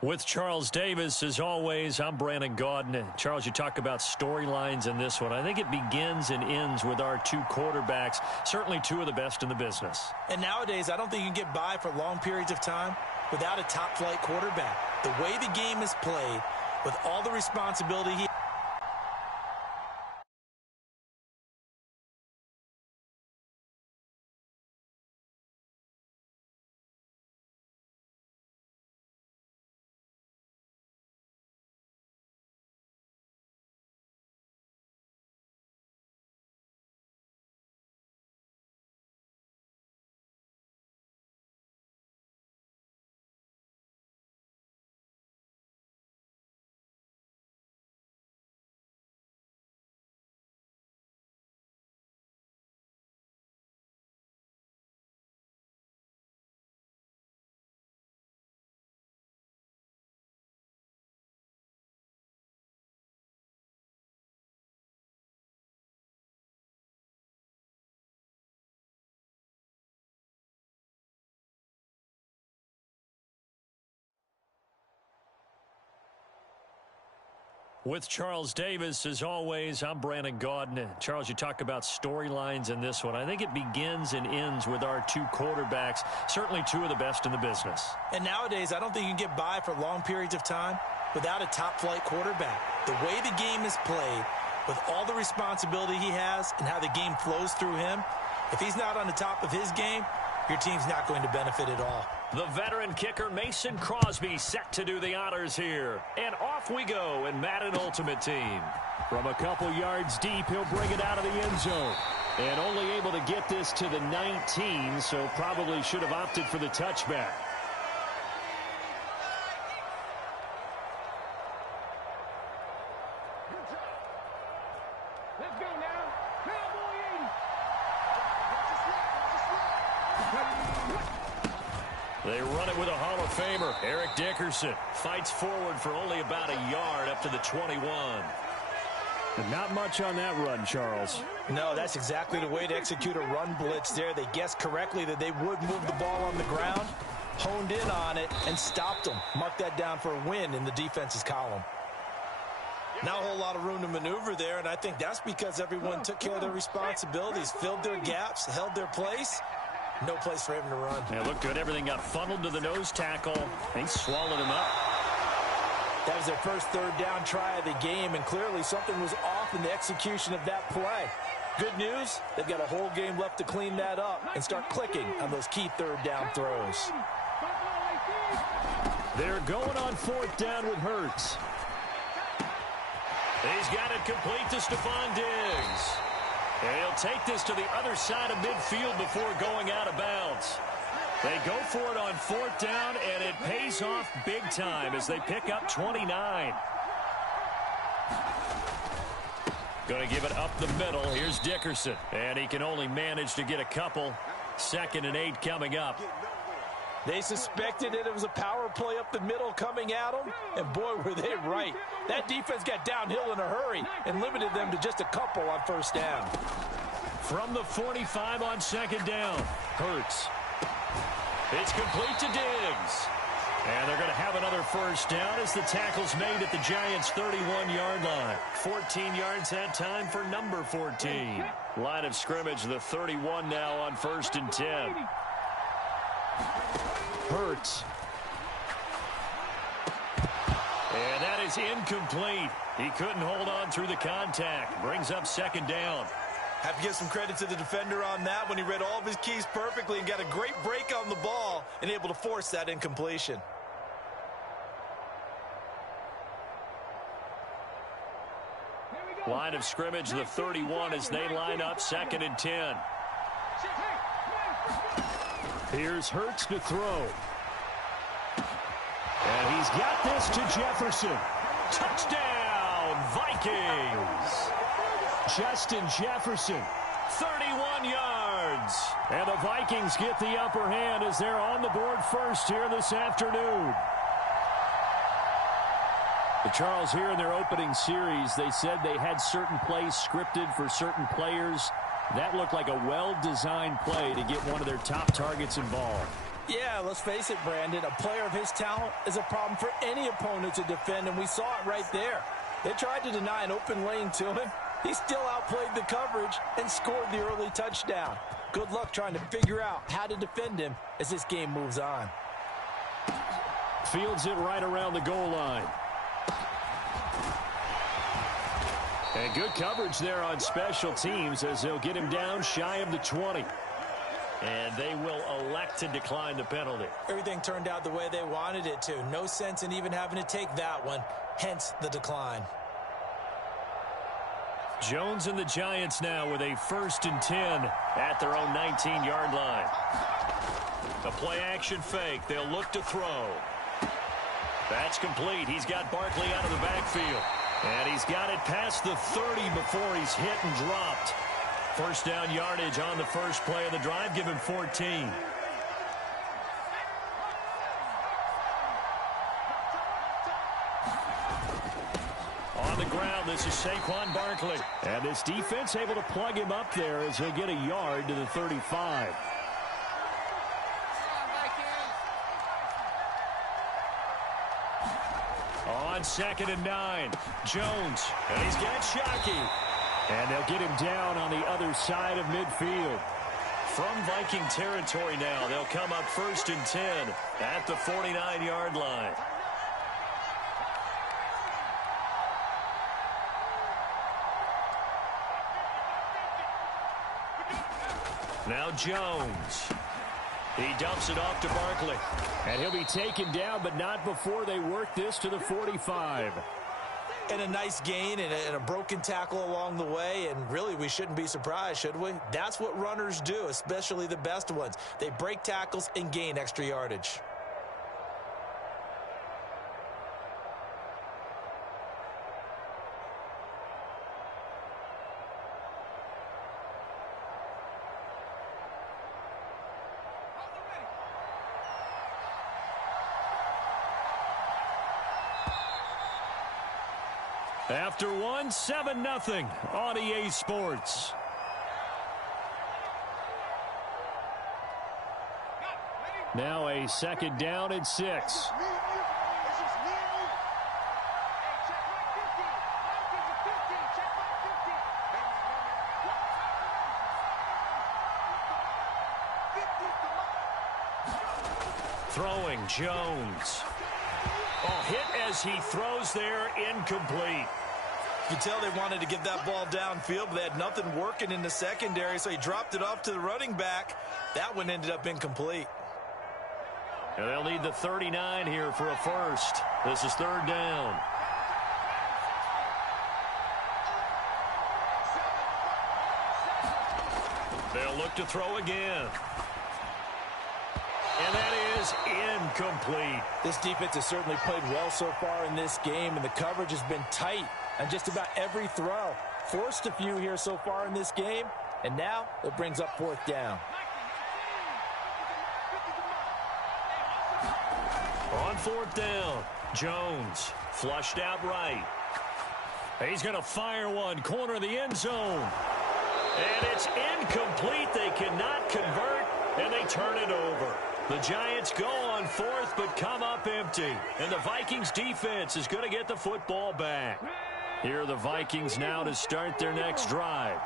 With Charles Davis, as always, I'm Brandon Gaudin. Charles, you talk about storylines in this one. I think it begins and ends with our two quarterbacks, certainly two of the best in the business. And nowadays, I don't think you can get by for long periods of time without a top-flight quarterback. The way the game is played, with all the responsibility he With Charles Davis, as always, I'm Brandon Gaudin. Charles, you talk about storylines in this one. I think it begins and ends with our two quarterbacks, certainly two of the best in the business. And nowadays, I don't think you can get by for long periods of time without a top-flight quarterback. The way the game is played, with all the responsibility he has and how the game flows through him, if he's not on the top of his game, your team's not going to benefit at all. The veteran kicker Mason Crosby set to do the honors here. And off we go in Madden Ultimate Team. From a couple yards deep, he'll bring it out of the end zone. And only able to get this to the 19, so probably should have opted for the touchback. Let's go now. Cowboy 80. They run it with a Hall of Famer. Eric Dickerson fights forward for only about a yard up to the 21. And not much on that run, Charles. No, that's exactly the way to execute a run blitz there. They guessed correctly that they would move the ball on the ground, honed in on it, and stopped them. Mark that down for a win in the defense's column. Not a whole lot of room to maneuver there, and I think that's because everyone took care of their responsibilities, filled their gaps, held their place. No place for him to run. Yeah, looked good. Everything got funneled to the nose tackle. They swallowed him up. That was their first third down try of the game, and clearly something was off in the execution of that play. Good news, they've got a whole game left to clean that up and start clicking on those key third down throws. They're going on fourth down with Hurts. He's got it complete to Stephon Diggs. And he'll take this to the other side of midfield before going out of bounds. They go for it on fourth down, and it pays off big time as they pick up 29. Going to give it up the middle. Here's Dickerson. And he can only manage to get a couple. 2nd and 8 coming up. They suspected it was a power play up the middle coming at them, and boy, were they right. That defense got downhill in a hurry and limited them to just a couple on first down. From the 45 on 2nd down, Hurts. It's complete to Diggs. And they're going to have another first down as the tackle's made at the Giants' 31-yard line. 14 yards that time for number 14. Line of scrimmage, the 31 now on 1st and 10. Hurts. And that is incomplete. He couldn't hold on through the contact. Brings up 2nd down. Have to give some credit to the defender on that when he read all of his keys perfectly and got a great break on the ball and able to force that incompletion. Line of scrimmage, the 31 as they line up 2nd and 10. Here's Hurts to throw. And he's got this to Jefferson. Touchdown, Vikings. Justin Jefferson. 31 yards. And the Vikings get the upper hand as they're on the board first here this afternoon. Charles, here in their opening series, they said they had certain plays scripted for certain players. That looked like a well-designed play to get one of their top targets involved. Yeah, let's face it, Brandon. A player of his talent is a problem for any opponent to defend, and we saw it right there. They tried to deny an open lane to him. He still outplayed the coverage and scored the early touchdown. Good luck trying to figure out how to defend him as this game moves on. Fields it right around the goal line. And good coverage there on special teams as they'll get him down shy of the 20. And they will elect to decline the penalty. Everything turned out the way they wanted it to. No sense in even having to take that one, hence the decline. Jones and the Giants now with a 1st and 10 at their own 19-yard line. A play-action fake. They'll look to throw. That's complete. He's got Barkley out of the backfield. And he's got it past the 30 before he's hit and dropped. First down yardage on the first play of the drive. Give him 14. On the ground, this is Saquon Barkley. And this defense able to plug him up there as he'll get a yard to the 35. On 2nd and 9, Jones. And he's got Shockey. And they'll get him down on the other side of midfield. From Viking territory now, they'll come up 1st and 10 at the 49-yard line. Now Jones. He dumps it off to Barkley. And he'll be taken down, but not before they work this to the 45. And a nice gain and a broken tackle along the way, and really we shouldn't be surprised, should we? That's what runners do, especially the best ones. They break tackles and gain extra yardage. After one, 7-0 on EA Sports. Now a 2nd down and 6. Throwing, Jones. Oh, hit as he throws there, incomplete. You can tell they wanted to get that ball downfield, but they had nothing working in the secondary, so he dropped it off to the running back. That one ended up incomplete. And they'll need the 39 here for a first. This is 3rd down. They'll look to throw again. And that is incomplete. This defense has certainly played well so far in this game, and the coverage has been tight on just about every throw. Forced a few here so far in this game, and now it brings up 4th down. On 4th down, Jones flushed out right. He's going to fire one, corner of the end zone. And it's incomplete. They cannot convert, and they turn it over. The Giants go on 4th, but come up empty. And the Vikings defense is going to get the football back. Here are the Vikings now to start their next drive.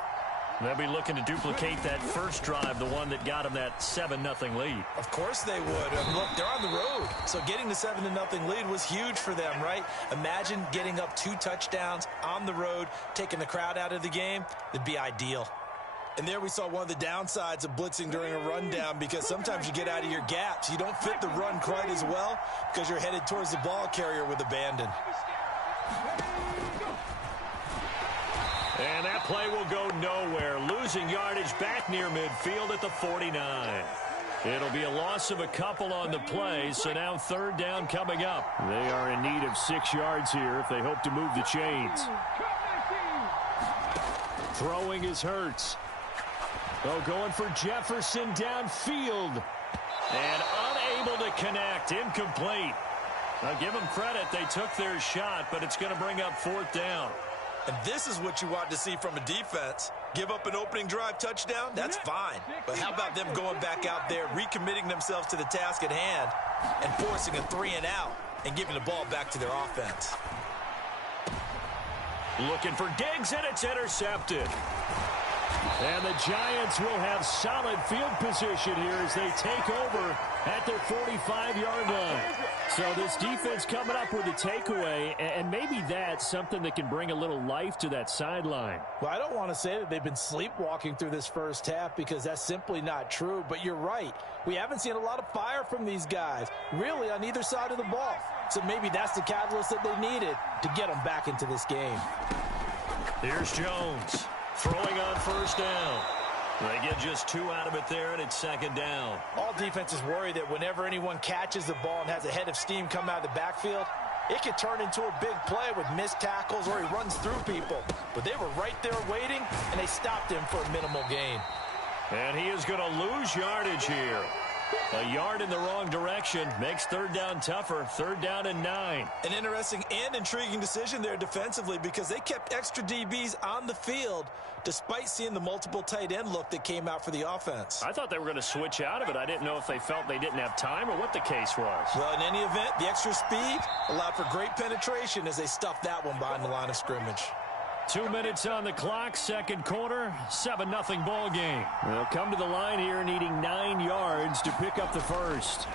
They'll be looking to duplicate that first drive, the one that got them that 7-0 lead. Of course they would. Look, they're on the road, so getting the 7-0 lead was huge for them, right? Imagine getting up 2 touchdowns on the road, taking the crowd out of the game. It'd be ideal. And there we saw one of the downsides of blitzing during a rundown, because sometimes you get out of your gaps. You don't fit the run quite as well because you're headed towards the ball carrier with abandon. And that play will go nowhere. Losing yardage back near midfield at the 49. It'll be a loss of a couple on the play, so now 3rd down coming up. They are in need of 6 yards here if they hope to move the chains. Throwing is Hurts. Oh, going for Jefferson downfield. And unable to connect. Incomplete. Now give them credit. They took their shot, but it's going to bring up 4th down. And this is what you want to see from a defense. Give up an opening drive touchdown? That's fine. But how about them going back out there, recommitting themselves to the task at hand, and forcing a 3-and-out and giving the ball back to their offense? Looking for Diggs, and it's intercepted. And the Giants will have solid field position here as they take over at their 45-yard line. So this defense coming up with a takeaway, and maybe that's something that can bring a little life to that sideline. Well, I don't want to say that they've been sleepwalking through this first half because that's simply not true, but you're right. We haven't seen a lot of fire from these guys, really, on either side of the ball. So maybe that's the catalyst that they needed to get them back into this game. Here's Jones. Throwing on first down. They get just 2 out of it there, and it's second down. All defenses worry that whenever anyone catches the ball and has a head of steam come out of the backfield, it could turn into a big play with missed tackles or he runs through people. But they were right there waiting, and they stopped him for a minimal gain. And he is going to lose yardage here. A yard in the wrong direction makes third down tougher. Third down and 9. An interesting and intriguing decision there defensively because they kept extra DBs on the field despite seeing the multiple tight end look that came out for the offense. I thought they were going to switch out of it. I didn't know if they felt they didn't have time or what the case was. Well, in any event, the extra speed allowed for great penetration as they stuffed that one behind the line of scrimmage. 2 minutes on the clock, second quarter, 7-0 ball game. They'll come to the line here needing 9 yards to pick up the first.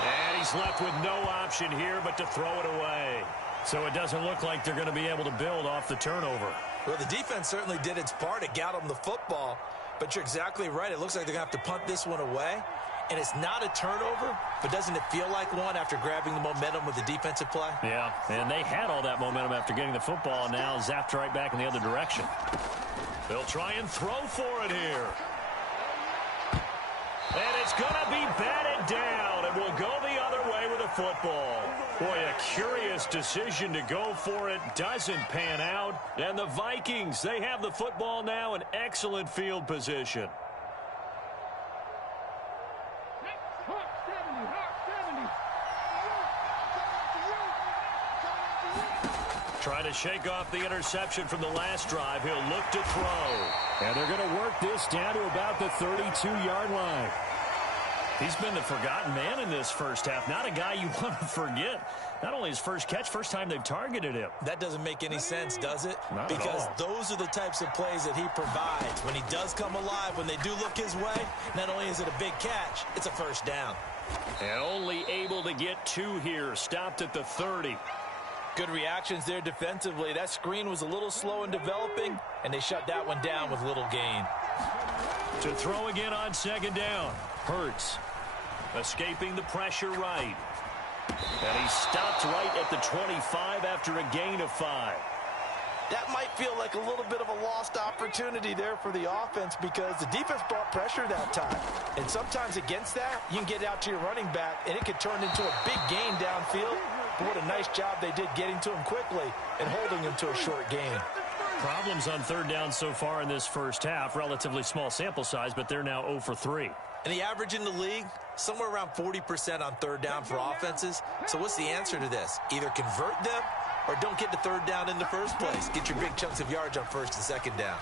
And he's left with no option here but to throw it away. So it doesn't look like they're going to be able to build off the turnover. Well, the defense certainly did its part to get them the football, but you're exactly right. It looks like they're going to have to punt this one away. And it's not a turnover, but doesn't it feel like one after grabbing the momentum with the defensive play? Yeah, and they had all that momentum after getting the football, and now zapped right back in the other direction. They'll try and throw for it here. And it's going to be batted down, and will go the other way with the football. Boy, a curious decision to go for it. Doesn't pan out. And the Vikings, they have the football now in excellent field position. Trying to shake off the interception from the last drive. He'll look to throw. And they're going to work this down to about the 32-yard line. He's been the forgotten man in this first half. Not a guy you want to forget. Not only his first catch, first time they've targeted him. That doesn't make any sense, does it? Not because at all. Those are the types of plays that he provides. When he does come alive, when they do look his way, not only is it a big catch, it's a first down. And only able to get 2 here. Stopped at the 30. Good reactions there defensively. That screen was a little slow in developing, and they shut that one down with little gain. To throw again on second down. Hurts. Escaping the pressure right. And he stopped right at the 25 after a gain of 5. That might feel like a little bit of a lost opportunity there for the offense because the defense brought pressure that time. And sometimes against that, you can get out to your running back, and it could turn into a big gain downfield. But what a nice job they did getting to him quickly and holding him to a short gain. Problems on third down so far in this first half. Relatively small sample size, but they're now 0 for 3. And the average in the league, somewhere around 40% on third down for offenses. So what's the answer to this? Either convert them or don't get the third down in the first place. Get your big chunks of yards on first and second down.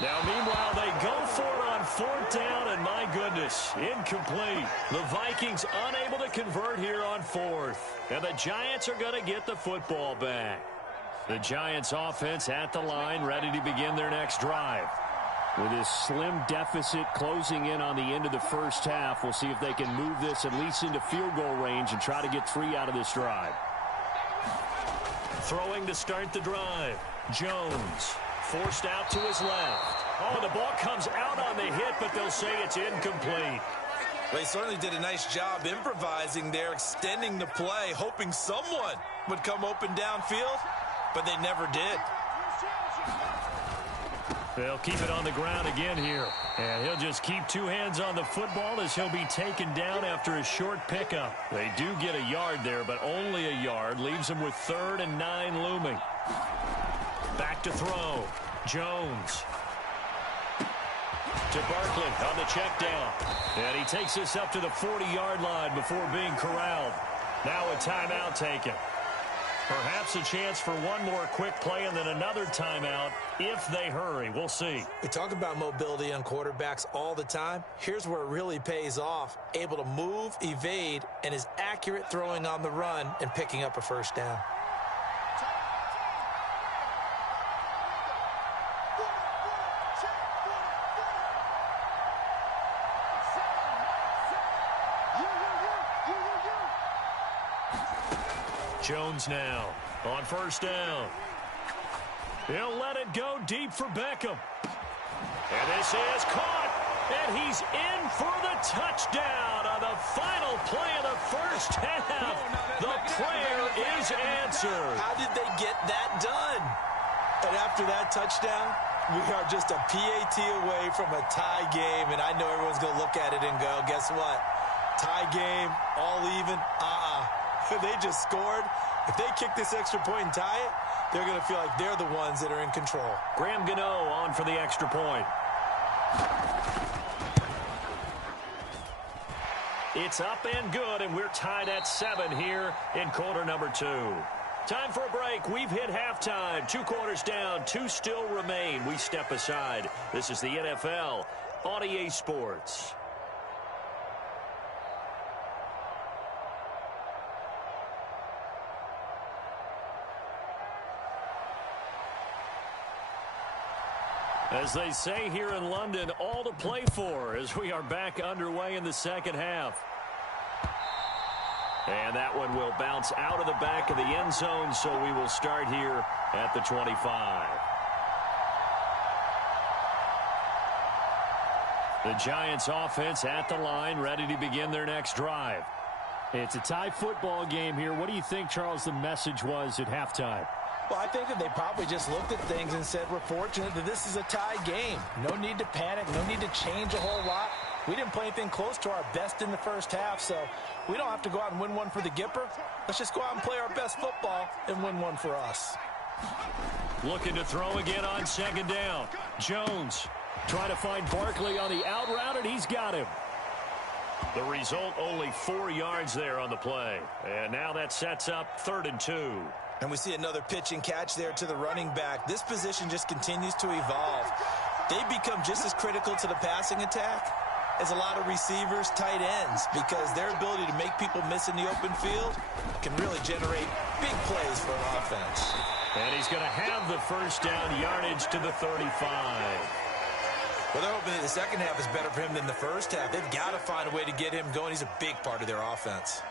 Now, meanwhile, they go for it on fourth down, and my goodness, incomplete. The Vikings unable to convert here on fourth. And the Giants are going to get the football back. The Giants offense at the line, ready to begin their next drive. With this slim deficit closing in on the end of the first half, we'll see if they can move this at least into field goal range and try to get 3 out of this drive. Throwing to start the drive. Jones forced out to his left. Oh, the ball comes out on the hit, but they'll say it's incomplete. Well, he certainly did a nice job improvising there, extending the play, hoping someone would come open downfield, but they never did. They'll keep it on the ground again here. And he'll just keep 2 hands on the football as he'll be taken down after a short pickup. They do get a yard there, but only a yard. Leaves them with 3rd and 9 looming. Back to throw. Jones. To Barkley on the check down. And he takes this up to the 40-yard line before being corralled. Now a timeout taken. Perhaps a chance for one more quick play and then another timeout if they hurry. We'll see. We talk about mobility on quarterbacks all the time. Here's where it really pays off. Able to move, evade, and is accurate throwing on the run and picking up a first down. Jones now on first down. He'll let it go deep for Beckham. And this is caught. And he's in for the touchdown on the final play of the first half. The prayer is answered. How did they get that done? And after that touchdown, we are just a PAT away from a tie game. And I know everyone's going to look at it and go, guess what? Tie game, all even, They just scored. If they kick this extra point and tie it, they're going to feel like they're the ones that are in control. Graham Gano on for the extra point. It's up and good, and we're tied at 7 here in quarter number 2. Time for a break. We've hit halftime. 2 quarters down, 2 still remain. We step aside. This is the NFL on EA Sports. As they say here in London, all to play for as we are back underway in the second half. And that one will bounce out of the back of the end zone, so we will start here at the 25. The Giants offense at the line, ready to begin their next drive. It's a tie football game here. What do you think, Charles, the message was at halftime? Well, I think that they probably just looked at things and said, we're fortunate that this is a tie game. No need to panic. No need to change a whole lot. We didn't play anything close to our best in the first half, so we don't have to go out and win one for the Gipper. Let's just go out and play our best football and win one for us. Looking to throw again on second down. Jones trying to find Barkley on the out route, and he's got him. The result, only 4 yards there on the play. And now that sets up 3rd and 2. And we see another pitch and catch there to the running back. This position just continues to evolve. They become just as critical to the passing attack as a lot of receivers, tight ends, because their ability to make people miss in the open field can really generate big plays for an offense. And he's going to have the first down, yardage to the 35. Well, they're hoping that the second half is better for him than the first half. They've got to find a way to get him going. He's a big part of their offense.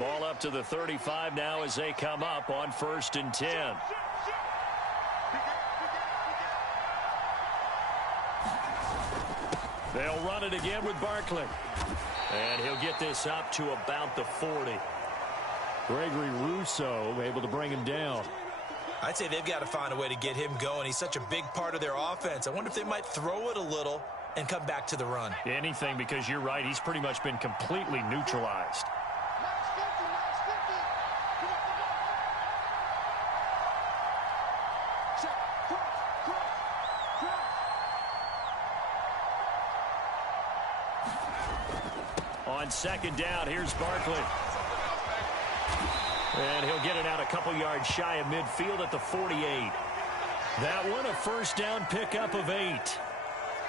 Ball up to the 35 now as they come up on 1st and 10. They'll run it again with Barkley. And he'll get this up to about the 40. Gregory Rousseau able to bring him down. I'd say they've got to find a way to get him going. He's such a big part of their offense. I wonder if they might throw it a little and come back to the run. Anything, because you're right. He's pretty much been completely neutralized. On second down, here's Barkley. And he'll get it out a couple yards shy of midfield at the 48. That one, a first down pickup of 8.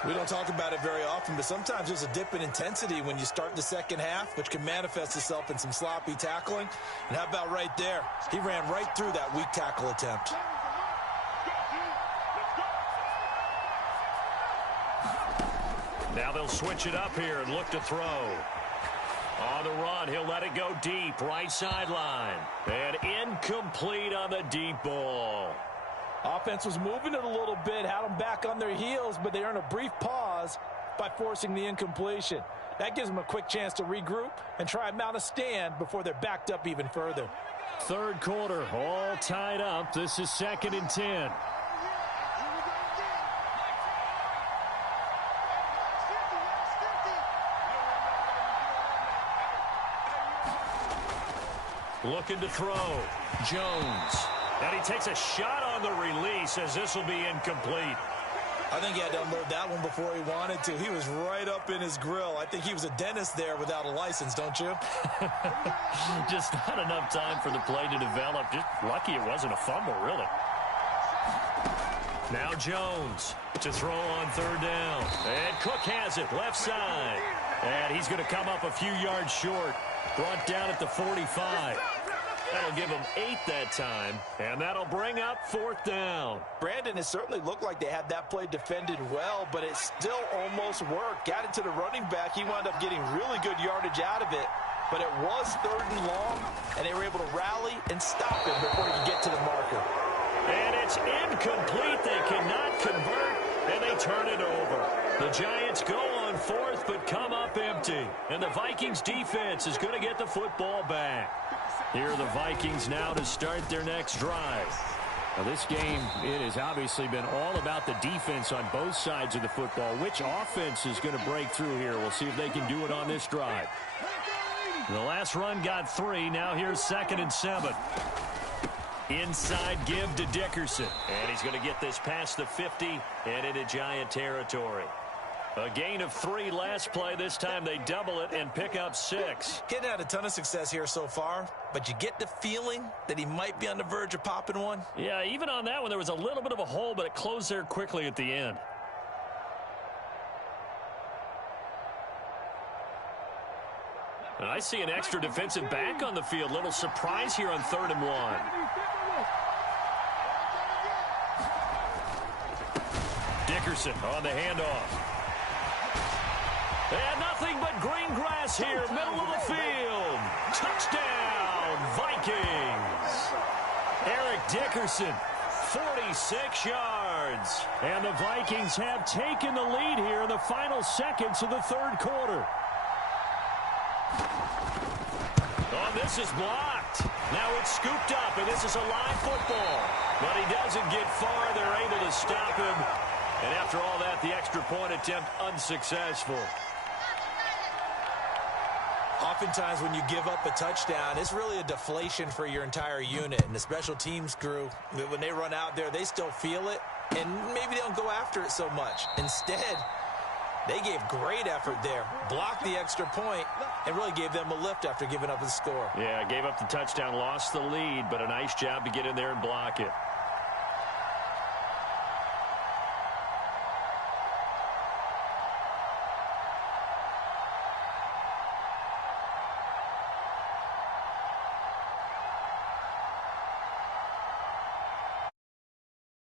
We don't talk about it very often, but sometimes there's a dip in intensity when you start the second half, which can manifest itself in some sloppy tackling. And how about right there? He ran right through that weak tackle attempt. Now they'll switch it up here and look to throw. On the run, he'll let it go deep, right sideline. And incomplete on the deep ball. Offense was moving it a little bit, had them back on their heels, but they earned a brief pause by forcing the incompletion. That gives them a quick chance to regroup and try and mount a stand before they're backed up even further. 3rd quarter, all tied up. This is 2nd and 10. Looking to throw. Jones. And he takes a shot on the release as this will be incomplete. I think he had to unload that one before he wanted to. He was right up in his grill. I think he was a dentist there without a license, don't you? Just not enough time for the play to develop. Just lucky it wasn't a fumble, really. Now Jones to throw on third down. And Cook has it, left side. And he's going to come up a few yards short. Brought down at the 45. That'll give him 8 that time. And that'll bring up fourth down. Brandon, it certainly looked like they had that play defended well, but it still almost worked. Got it to the running back. He wound up getting really good yardage out of it. But it was third and long, and they were able to rally and stop him before he could get to the marker. And it's incomplete. They cannot convert, and they turn it over. The Giants go on fourth, but come up empty. And the Vikings defense is going to get the football back. Here are the Vikings now to start their next drive. Now this game, it has obviously been all about the defense on both sides of the football. Which offense is going to break through here? We'll see if they can do it on this drive. The last run got 3. Now here's 2nd and 7. Inside give to Dickerson. And he's going to get this past the 50 and into Giant territory. A gain of 3 last play. This time they double it and pick up 6. Getting had a ton of success here so far, but you get the feeling that he might be on the verge of popping one. Yeah, even on that one, there was a little bit of a hole, but it closed there quickly at the end. And I see an extra defensive back on the field. Little surprise here on 3rd and 1. Dickerson on the handoff. And nothing but green grass here, middle of the field. Touchdown, Vikings. Eric Dickerson, 46 yards. And the Vikings have taken the lead here in the final seconds of the third quarter. Oh, this is blocked. Now it's scooped up, and this is a live football. But he doesn't get far. They're able to stop him. And after all that, the extra point attempt unsuccessful. Oftentimes when you give up a touchdown, it's really a deflation for your entire unit. And the special teams crew, when they run out there, they still feel it. And maybe they don't go after it so much. Instead, they gave great effort there. Blocked the extra point and really gave them a lift after giving up the score. Yeah, gave up the touchdown, lost the lead, but a nice job to get in there and block it.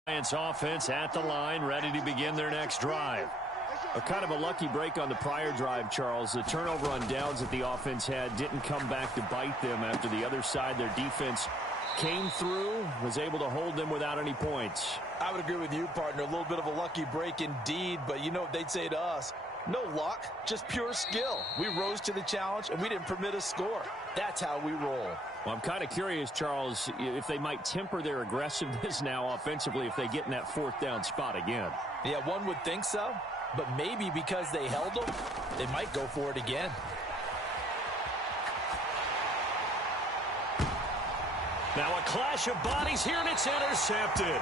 Giants offense at the line, ready to begin their next drive. A kind of a lucky break on the prior drive, Charles. The turnover on downs that the offense had didn't come back to bite them after the other side. Their defense came through, was able to hold them without any points. I would agree with you, partner. A little bit of a lucky break indeed, but you know what they'd say to us? No luck, just pure skill. We rose to the challenge, and we didn't permit a score. That's how we roll. Well, I'm kind of curious, Charles, if they might temper their aggressiveness now offensively if they get in that 4th down spot again. Yeah, one would think so, but maybe because they held them, they might go for it again. Now a clash of bodies here, and it's intercepted.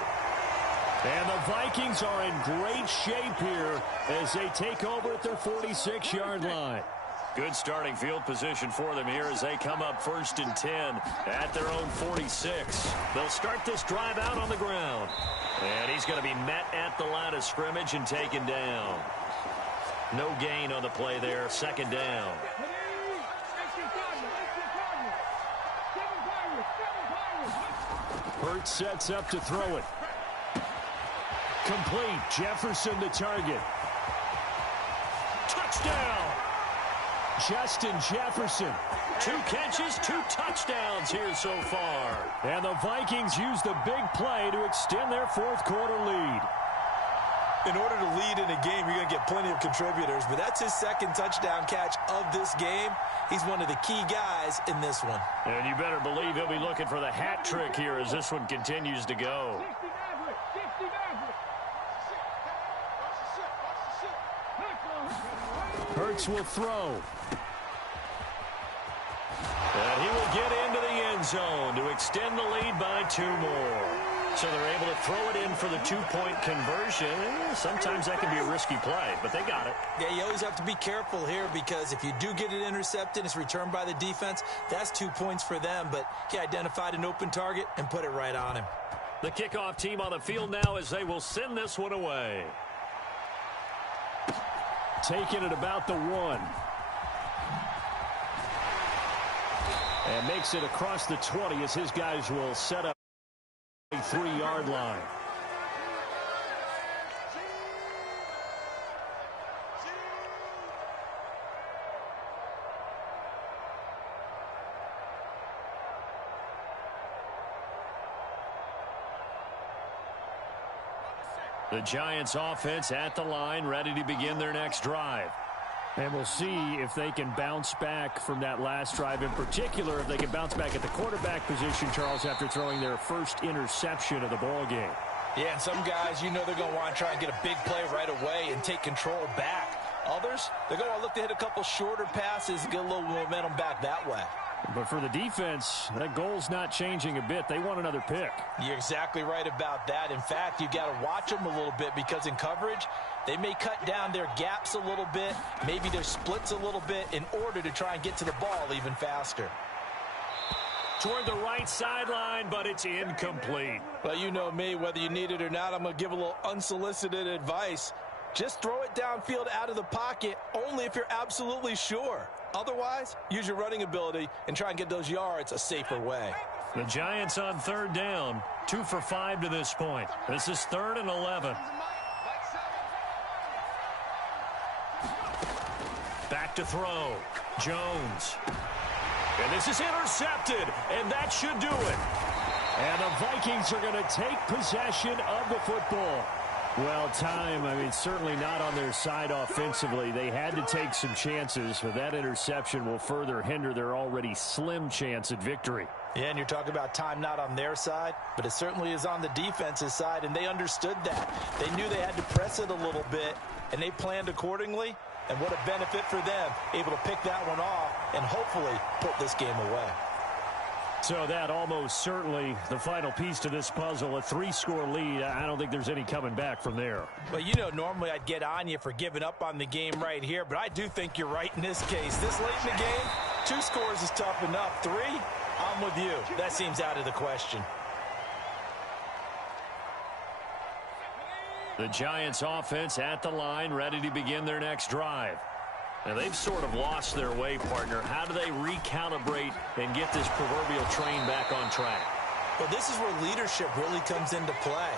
And the Vikings are in great shape here as they take over at their 46-yard line. Good starting field position for them here as they come up 1st and 10 at their own 46. They'll start this drive out on the ground. And he's going to be met at the line of scrimmage and taken down. No gain on the play there, 2nd down. Hurts sets up to throw it. Complete. Jefferson the target. Touchdown! Justin Jefferson. 2 catches, 2 touchdowns here so far. And the Vikings use the big play to extend their 4th quarter lead. In order to lead in a game, you're going to get plenty of contributors, but that's his 2nd touchdown catch of this game. He's one of the key guys in this one. And you better believe he'll be looking for the hat trick here as this one continues to go. Hurts will throw. And he will get into the end zone to extend the lead by 2 more. So they're able to throw it in for the two-point conversion. Sometimes that can be a risky play, but they got it. Yeah, you always have to be careful here because if you do get it intercepted, it's returned by the defense. That's 2 points for them, but he identified an open target and put it right on him. The kickoff team on the field now as they will send this one away. Taking it about the 1. And makes it across the 20 as his guys will set up a 3-yard line. The Giants offense at the line, ready to begin their next drive. And we'll see if they can bounce back from that last drive. In particular, if they can bounce back at the quarterback position, Charles, after throwing their first interception of the ball game. Yeah, and some guys, you know they're going to want to try and get a big play right away and take control back. Others, they're going to look to hit a couple shorter passes and get a little momentum back that way. But for the defense, that goal's not changing a bit. They want another pick. You're exactly right about that. In fact, you've got to watch them a little bit because in coverage, they may cut down their gaps a little bit, maybe their splits a little bit in order to try and get to the ball even faster. Toward the right sideline, but it's incomplete. Well, you know me, whether you need it or not, I'm going to give a little unsolicited advice. Just throw it downfield out of the pocket only if you're absolutely sure. Otherwise, use your running ability and try and get those yards a safer way. The Giants on 3rd down, 2 for 5 to this point. This is 3rd and 11. Back to throw. Jones. And this is intercepted, and that should do it. And the Vikings are going to take possession of the football. Well, certainly not on their side offensively. They had to take some chances, but that interception will further hinder their already slim chance at victory. Yeah, and you're talking about time not on their side, but it certainly is on the defensive side, and they understood that. They knew they had to press it a little bit, and they planned accordingly, and what a benefit for them, able to pick that one off and hopefully put this game away. So that almost certainly the final piece to this puzzle, a 3-score lead. I don't think there's any coming back from there. Well, you know, normally I'd get on you for giving up on the game right here, but I do think you're right in this case. This late in the game, 2 scores is tough enough. 3, I'm with you. That seems out of the question. The Giants offense at the line, ready to begin their next drive. Now, they've sort of lost their way, partner. How do they recalibrate and get this proverbial train back on track? Well, this is where leadership really comes into play.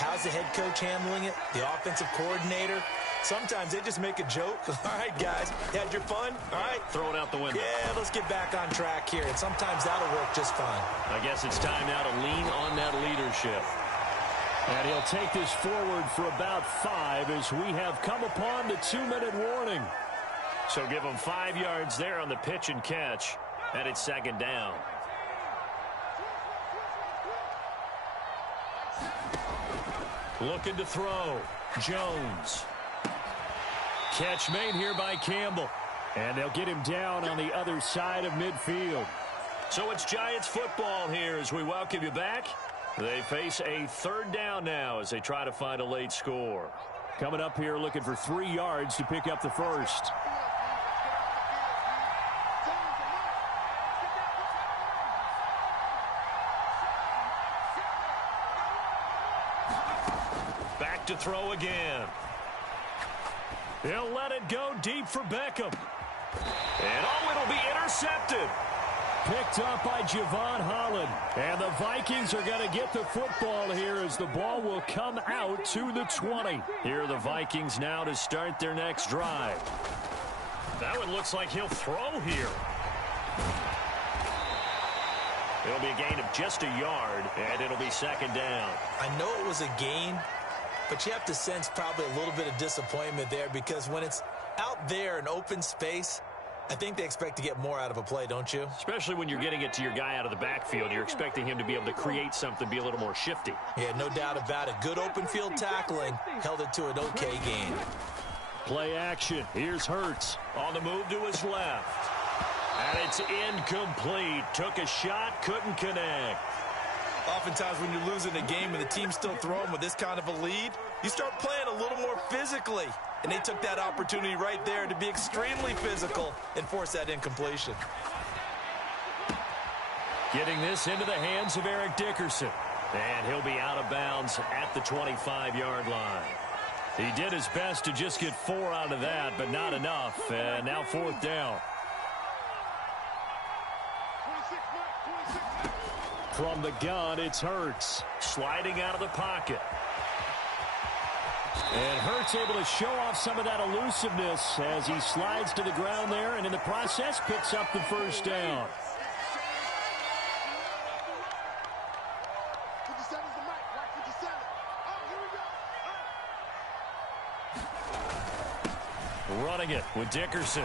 How's the head coach handling it? The offensive coordinator? Sometimes they just make a joke. All right, guys, had your fun? All right. Throw it out the window. Yeah, let's get back on track here. And sometimes that'll work just fine. I guess it's time now to lean on that leadership. And he'll take this forward for about 5 as we have come upon the 2-minute warning. So give them 5 yards there on the pitch and catch, and it's 2nd down. Looking to throw. Jones. Catch made here by Campbell. And they'll get him down on the other side of midfield. So it's Giants football here as we welcome you back. They face a 3rd down now as they try to find a late score. Coming up here looking for 3 yards to pick up the first. Back to throw again. He'll let it go deep for Beckham. And it'll be intercepted. Picked up by Javon Holland. And the Vikings are going to get the football here as the ball will come out to the 20. Here are the Vikings now to start their next drive. That one looks like he'll throw here. It'll be a gain of just a yard, and it'll be 2nd down. I know it was a gain, but you have to sense probably a little bit of disappointment there because when it's out there in open space, I think they expect to get more out of a play, don't you? Especially when you're getting it to your guy out of the backfield. You're expecting him to be able to create something, be a little more shifty. Yeah, no doubt about it. Good open field tackling held it to an okay gain. Play action. Here's Hurts. On the move to his left. And it's incomplete. Took a shot, couldn't connect. Oftentimes when you're losing a game and the team's still throwing with this kind of a lead, you start playing a little more physically. And they took that opportunity right there to be extremely physical and force that incompletion. Getting this into the hands of Eric Dickerson. And he'll be out of bounds at the 25-yard line. He did his best to just get 4 out of that, but not enough. And now 4th down. From the gun, it's Hurts. Sliding out of the pocket. And Hurts able to show off some of that elusiveness as he slides to the ground there, and in the process picks up the first down. Running it with Dickerson.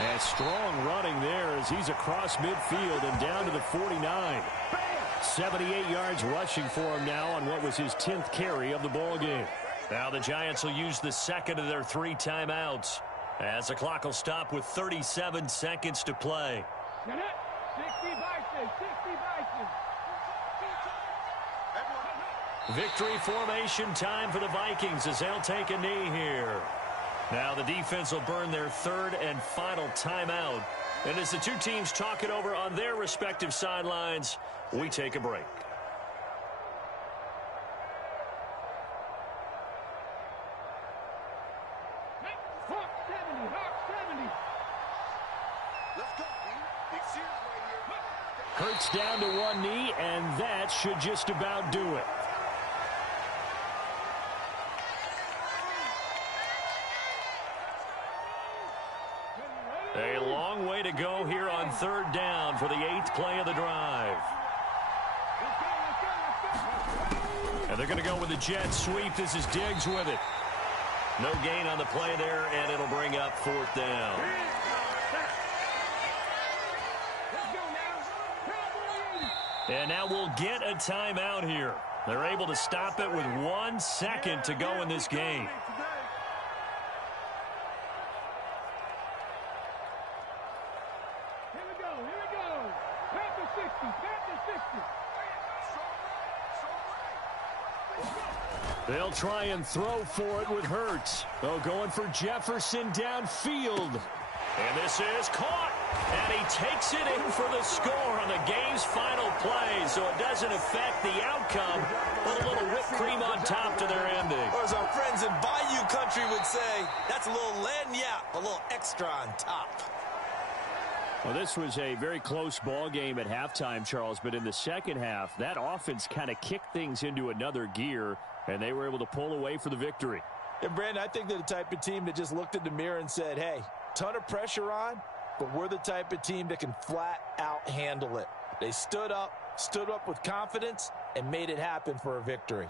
And strong running there as he's across midfield and down to the 49. 78 yards rushing for him now on what was his 10th carry of the ball game. Now the Giants will use the second of their 3 timeouts as the clock will stop with 37 seconds to play. 60 Vikings, 60 Vikings. Victory formation time for the Vikings as they'll take a knee here. Now the defense will burn their 3rd and final timeout. And as the two teams talk it over on their respective sidelines, we take a break. Hawk 70, Hawk 70. Let's go, Big Sears right here. Hurts down to one knee, and that should just about do it. A long way to go here on 3rd down for the 8th play of the drive. And they're going to go with the jet sweep. This is Diggs with it. No gain on the play there, and it'll bring up 4th down. And now we'll get a timeout here. They're able to stop it with 1 second to go in this game. They'll try and throw for it with Hurts. They're going for Jefferson downfield. And this is caught. And he takes it in for the score on the game's final play, so it doesn't affect the outcome, but a little whipped cream on top to their ending. Or as our friends in Bayou Country would say, that's a little lagniappe, a little extra on top. Well, this was a very close ball game at halftime, Charles, but in the second half, that offense kind of kicked things into another gear, and they were able to pull away for the victory. And, Brandon, I think they're the type of team that just looked in the mirror and said, hey, ton of pressure on, but we're the type of team that can flat out handle it. They stood up with confidence, and made it happen for a victory.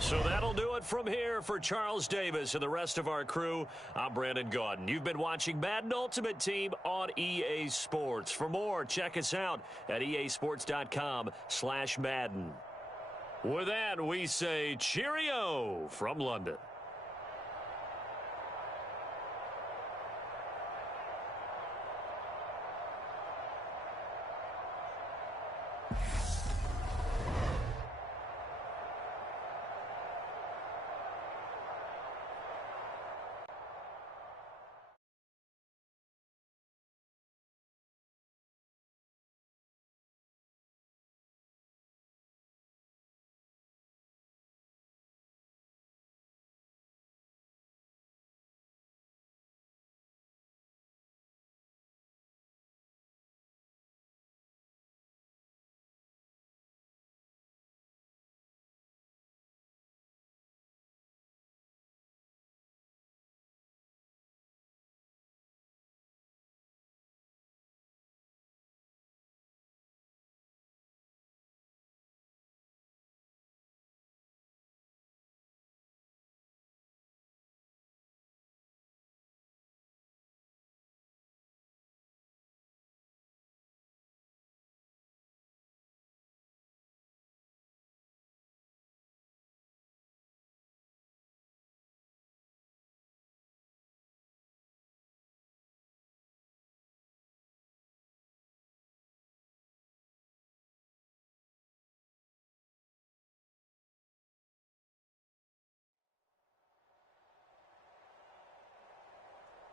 So that'll do it from here for Charles Davis and the rest of our crew. I'm Brandon Gaudin. You've been watching Madden Ultimate Team on EA Sports. For more, check us out at easports.com/Madden. With that, we say cheerio from London.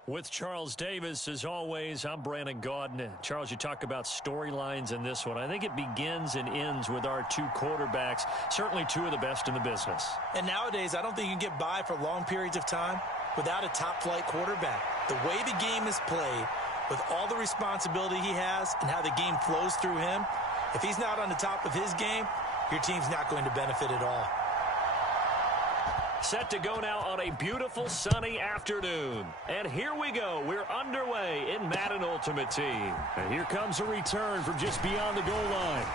With Charles Davis, as always, I'm Brandon Gaudin. Charles, you talk about storylines in this one. I think it begins and ends with our two quarterbacks, certainly two of the best in the business. And nowadays, I don't think you can get by for long periods of time without a top-flight quarterback. The way the game is played, with all the responsibility he has and how the game flows through him, if he's not on the top of his game, your team's not going to benefit at all. Set to go now on a beautiful sunny afternoon. And here we go. We're underway in Madden Ultimate Team. And here comes a return from just beyond the goal line.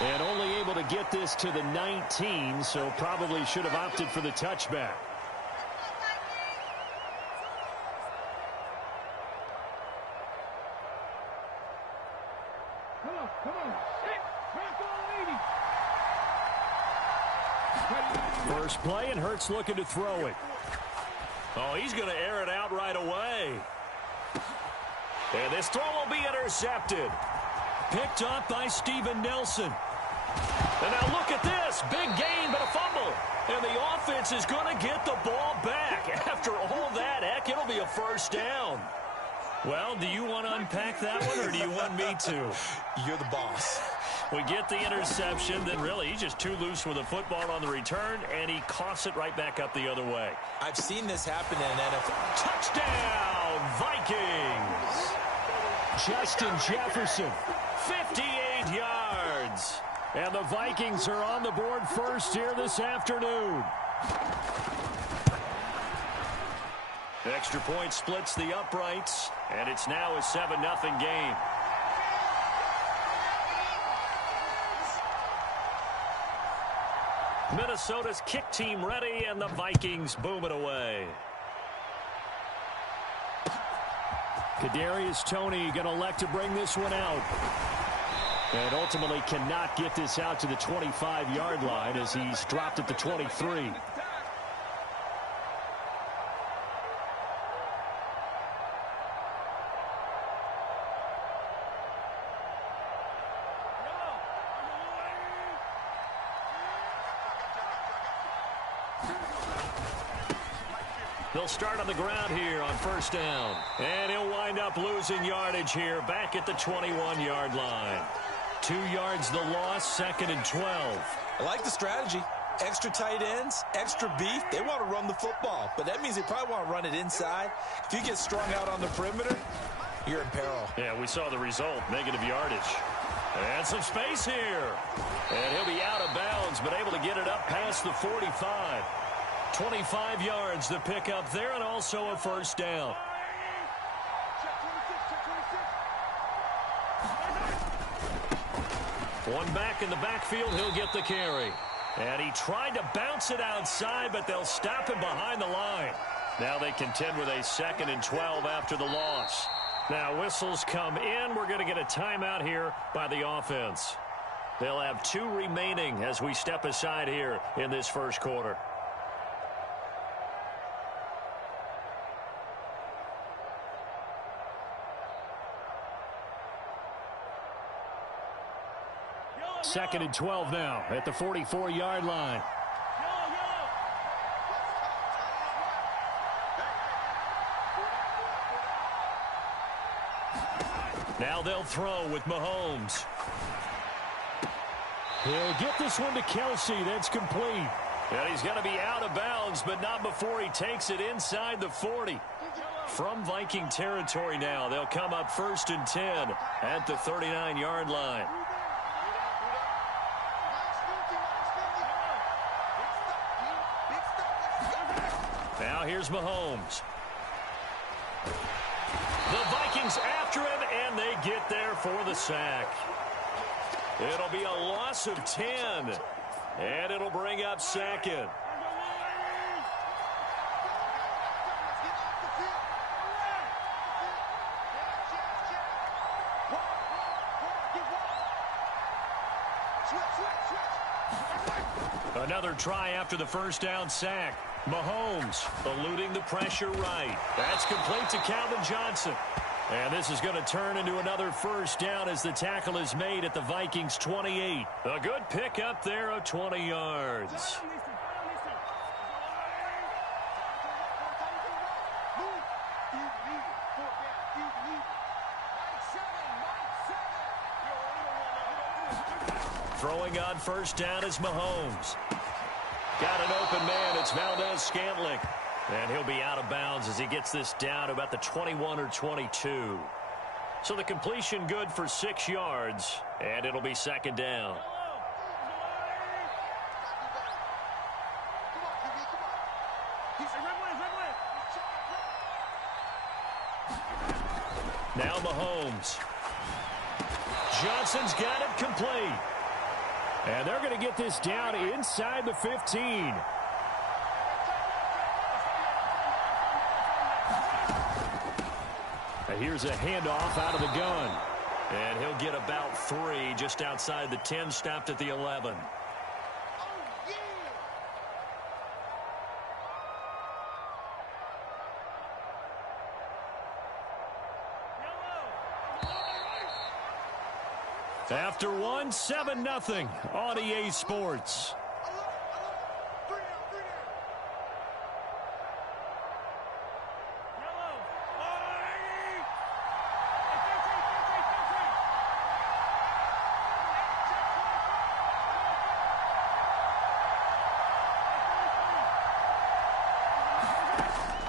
And only able to get this to the 19, so probably should have opted for the touchback. Come on. Sit. Back on 80. First play, and Hurts looking to throw it. Oh, he's going to air it out right away. And this throw will be intercepted. Picked up by Steven Nelson. And now look at this. Big gain, but a fumble. And the offense is going to get the ball back. After all that, heck, it'll be a first down. Well, do you want to unpack that one, or do you want me to? You're the boss. We get the interception, then really he's just too loose with the football on the return, and he coughs it right back up the other way. I've seen this happen in NFL. Touchdown, Vikings! Justin Jefferson. 58 yards. And the Vikings are on the board first here this afternoon. Extra point splits the uprights, and it's now a 7-0 game. Minnesota's kick team ready, and the Vikings boom it away. Kadarius Toney going to elect to bring this one out. And ultimately cannot get this out to the 25-yard line as he's dropped at the 23. They'll start on the ground here on first down. And he'll wind up losing yardage here back at the 21-yard line. 2 yards the loss, 2nd and 12. I like the strategy. Extra tight ends, extra beef. They want to run the football, but that means they probably want to run it inside. If you get strung out on the perimeter, you're in peril. Yeah, we saw the result, negative yardage. And some space here. And he'll be out of bounds, but able to get it up past the 45. 25 yards the pickup there, and also a first down. One back in the backfield, he'll get the carry. And he tried to bounce it outside, but they'll stop him behind the line. Now they contend with a 2nd and 12 after the loss. Now whistles come in. We're going to get a timeout here by the offense. They'll have 2 remaining as we step aside here in this first quarter. Second and 12 now at the 44-yard line. Now they'll throw with Mahomes. He'll get this one to Kelsey. That's complete. And he's going to be out of bounds, but not before he takes it inside the 40. From Viking territory now, they'll come up 1st and 10 at the 39-yard line. Now here's Mahomes. The Vikings after him, and they get there for the sack. It'll be a loss of 10, and it'll bring up 2nd. Another try after the first down sack. Mahomes eluding the pressure right. That's complete to Calvin Johnson. And this is going to turn into another first down as the tackle is made at the Vikings 28. A good pickup there of 20 yards. Throwing on first down is Mahomes. Got an open man. It's Valdez-Scantling. And he'll be out of bounds as he gets this down to about the 21 or 22. So the completion good for 6 yards, and it'll be second down. Now Mahomes. Johnson's got it complete. And they're going to get this down inside the 15. And here's a handoff out of the gun. And he'll get about 3 just outside the 10, stopped at the 11. After 1, 7-0 on EA Sports.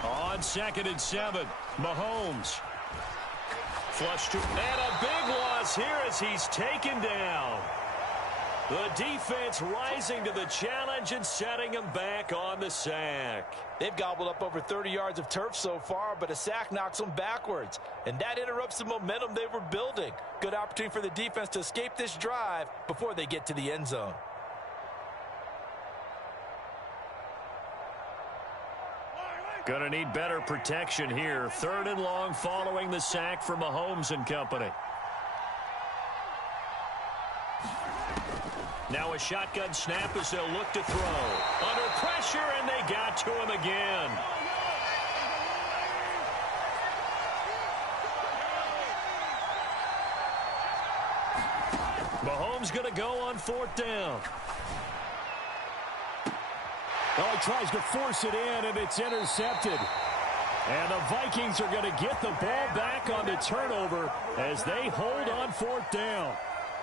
On 2nd and 7, Mahomes. Flush to, and a big loss here as he's taken down. The defense rising to the challenge and setting him back on the sack. They've gobbled up over 30 yards of turf so far, but a sack knocks them backwards. And that interrupts the momentum they were building. Good opportunity for the defense to escape this drive before they get to the end zone. Gonna need better protection here. 3rd and long following the sack for Mahomes and company. Now a shotgun snap as they'll look to throw. Under pressure, and they got to him again. Mahomes gonna go on 4th down. Oh, he tries to force it in, and it's intercepted. And the Vikings are going to get the ball back on the turnover as they hold on 4th down.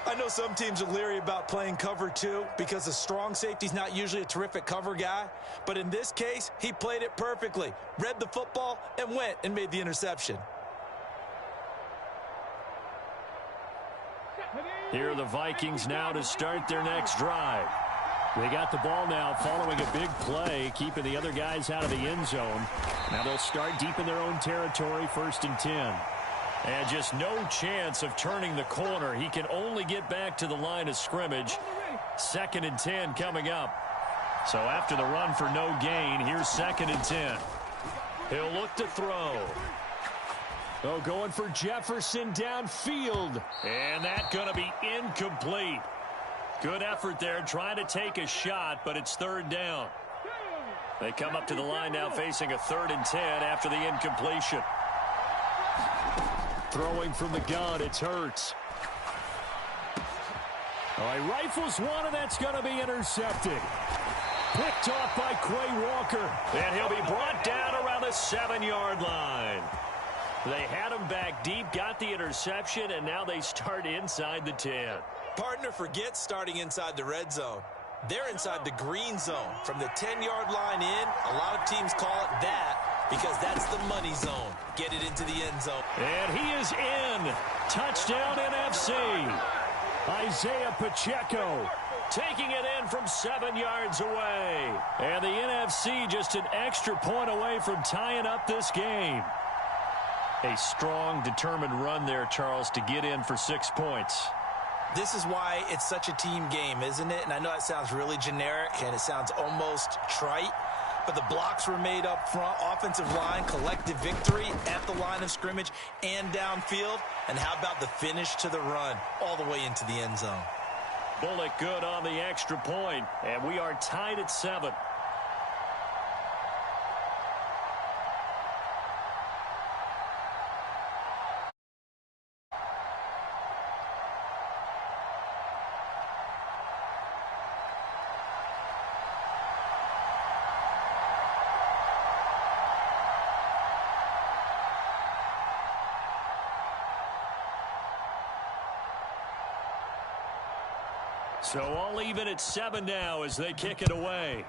I know some teams are leery about playing cover 2 because a strong safety's not usually a terrific cover guy. But in this case, he played it perfectly, read the football, and went and made the interception. Here are the Vikings now to start their next drive. They got the ball now following a big play, keeping the other guys out of the end zone. Now they'll start deep in their own territory, 1st and 10. And just no chance of turning the corner. He can only get back to the line of scrimmage. 2nd and 10 coming up. So after the run for no gain, here's 2nd and 10. He'll look to throw. Oh, going for Jefferson downfield. And that's going to be incomplete. Good effort there, trying to take a shot, but it's 3rd down. They come up to the line now facing a 3rd and 10 after the incompletion. Throwing from the gun, it's Hurts. Oh, he rifles one, and that's going to be intercepted. Picked off by Quay Walker. And he'll be brought down around the 7-yard line. They had him back deep, got the interception, and now they start inside the 10. Partner forgets starting inside the red zone. They're inside the green zone. From the 10-yard line in, a lot of teams call it that because that's the money zone. Get it into the end zone. And he is in. Touchdown NFC. Isaiah Pacheco taking it in from 7 yards away. And the NFC just an extra point away from tying up this game. A strong, determined run there, Charles, to get in for 6 points. This is why it's such a team game, isn't it? And I know that sounds really generic and it sounds almost trite, but the blocks were made up front, offensive line, collective victory at the line of scrimmage and downfield. And how about the finish to the run all the way into the end zone? Bullock good on the extra point, and we are tied at 7. So all even at 7 now as they kick it away.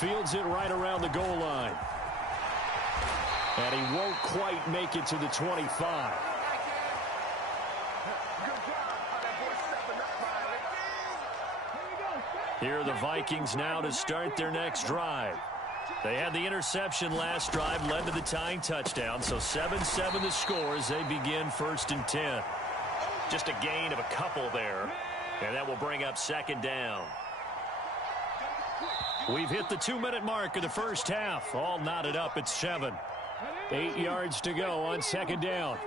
Fields it right around the goal line. And he won't quite make it to the 25. Here are the Vikings now to start their next drive. They had the interception last drive, led to the tying touchdown, so 7-7 the score as they begin 1st and 10. Just a gain of a couple there, and that will bring up 2nd down. We've hit the 2-minute mark of the first half, all knotted up at 7. 8 yards to go on 2nd down.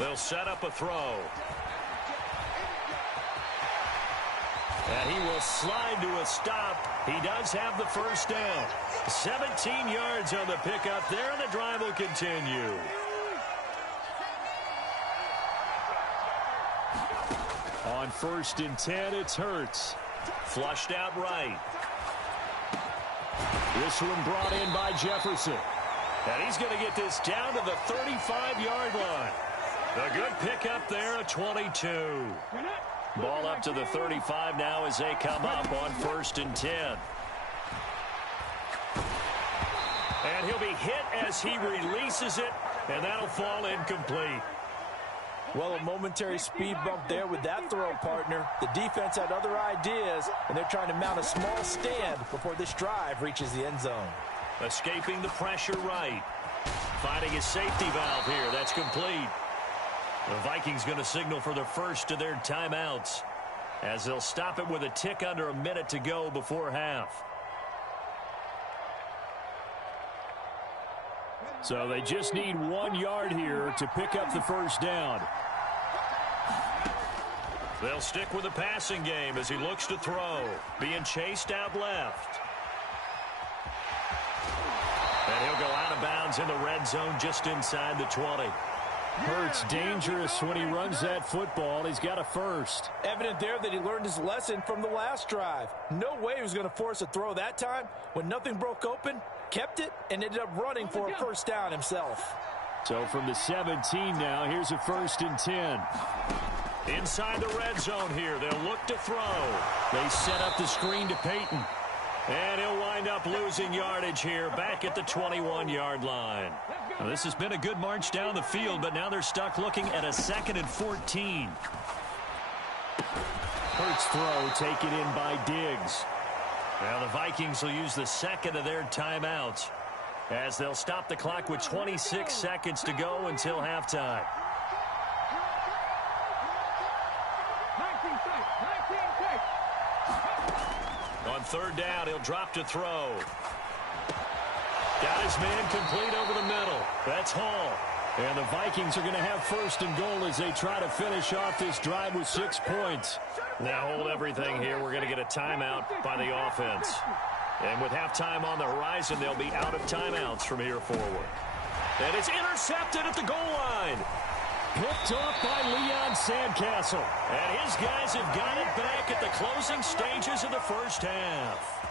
They'll set up a throw. And he will slide to a stop. He does have the first down. 17 yards on the pickup there, and the drive will continue. On 1st and 10, it's Hurts. Flushed out right. This one brought in by Jefferson. And he's going to get this down to the 35-yard line. A good pickup there at 22. Ball up to the 35 now as they come up on 1st and 10. And he'll be hit as he releases it, and that'll fall incomplete. Well, a momentary speed bump there with that throw, partner. The defense had other ideas, and they're trying to mount a small stand before this drive reaches the end zone. Escaping the pressure right. Finding his safety valve here. That's complete. The Vikings going to signal for the first of their timeouts as they'll stop it with a tick under a minute to go before half. So they just need 1 yard here to pick up the first down. They'll stick with the passing game as he looks to throw. Being chased out left. And he'll go out of bounds in the red zone just inside the 20. Hurts dangerous when he runs that football. He's got a first. Evident there that he learned his lesson from the last drive. No way he was going to force a throw that time. When nothing broke open, kept it, and ended up running for a first down himself. So from the 17 now, here's a 1st and 10. Inside the red zone here, they'll look to throw. They set up the screen to Peyton. And he'll wind up losing yardage here back at the 21-yard line. Now, this has been a good march down the field, but now they're stuck looking at a 2nd and 14. Hurts throw taken in by Diggs. Now the Vikings will use the 2nd of their timeouts as they'll stop the clock with 26 seconds to go until halftime. 19 takes. On 3rd down, he'll drop to throw. Got his man complete over the middle. That's Hall. And the Vikings are going to have 1st and goal as they try to finish off this drive with 6 points. Now hold everything here. We're going to get a timeout by the offense. And with halftime on the horizon, they'll be out of timeouts from here forward. And it's intercepted at the goal line. Picked off by Leon Sandcastle. And his guys have got it back at the closing stages of the first half.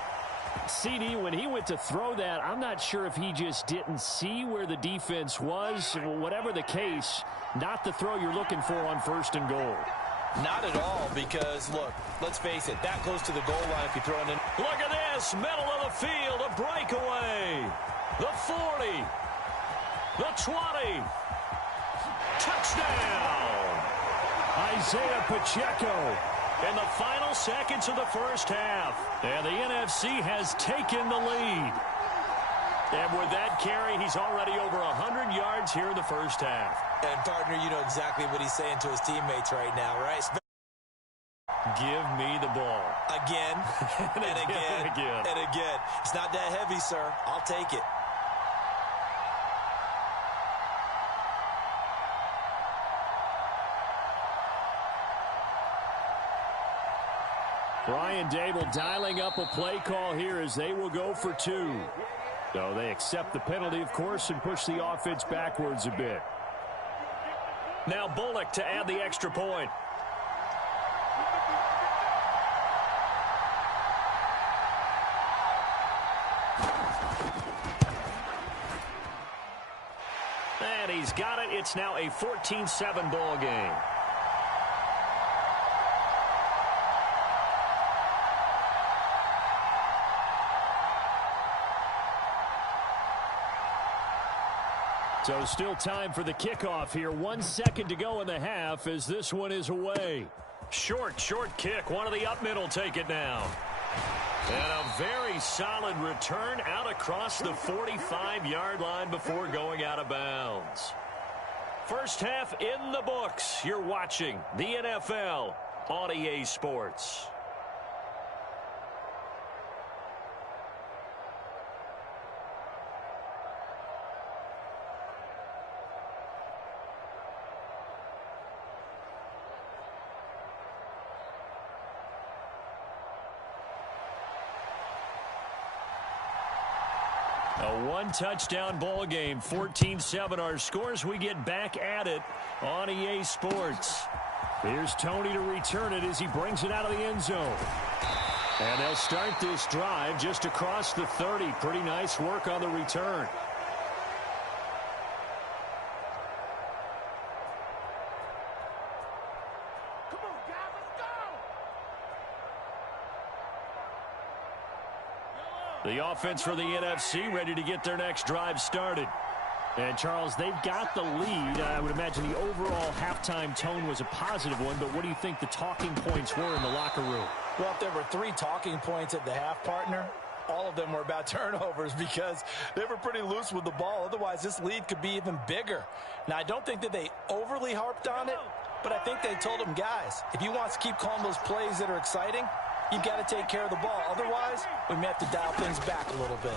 CD, when he went to throw that, I'm not sure if he just didn't see where the defense was. Whatever the case, not the throw you're looking for on 1st and goal. Not at all, because, look, let's face it, that close to the goal line if you throw it in. Look at this, middle of the field, a breakaway. The 40, the 20, touchdown. Isaiah Pacheco. In the final seconds of the first half. And the NFC has taken the lead. And with that carry, he's already over 100 yards here in the first half. And, partner, you know exactly what he's saying to his teammates right now, right? Give me the ball. Again, and again, and again. It's not that heavy, sir. I'll take it. Brian Dable dialing up a play call here as they will go for 2. So they accept the penalty, of course, and push the offense backwards a bit. Now Bullock to add the extra point. And he's got it. It's now a 14-7 ball game. So still time for the kickoff here. 1 second to go in the half as this one is away. Short kick. One of the up middle take it now. And a very solid return out across the 45-yard line before going out of bounds. First half in the books. You're watching the NFL on EA Sports. A one-touchdown ball game, 14-7 our scores. We get back at it on EA Sports. Here's Tony to return it as he brings it out of the end zone. And they'll start this drive just across the 30. Pretty nice work on the return. The offense for the NFC ready to get their next drive started. And, Charles, they've got the lead. I would imagine the overall halftime tone was a positive one, but what do you think the talking points were in the locker room? Well, if there were 3 talking points at the half, partner, all of them were about turnovers because they were pretty loose with the ball. Otherwise, this lead could be even bigger. Now, I don't think that they overly harped on it, but I think they told them, guys, if you want to keep calling those plays that are exciting, you've got to take care of the ball. Otherwise, we may have to dial things back a little bit.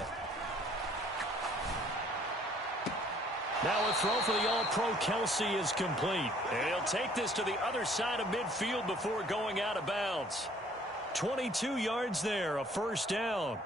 Now a throw for the All-Pro Kelsey is complete. And he'll take this to the other side of midfield before going out of bounds. 22 yards there, a first down.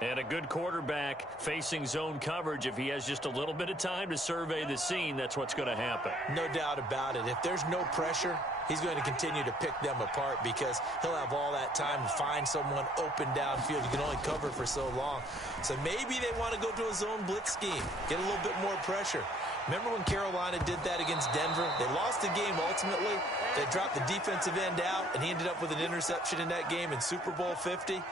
And a good quarterback facing zone coverage. If he has just a little bit of time to survey the scene, that's what's going to happen. No doubt about it. If there's no pressure, he's going to continue to pick them apart because he'll have all that time to find someone open downfield. You can only cover for so long. So maybe they want to go to a zone blitz scheme, get a little bit more pressure. Remember when Carolina did that against Denver? They lost the game ultimately. They dropped the defensive end out, and he ended up with an interception in that game in Super Bowl 50.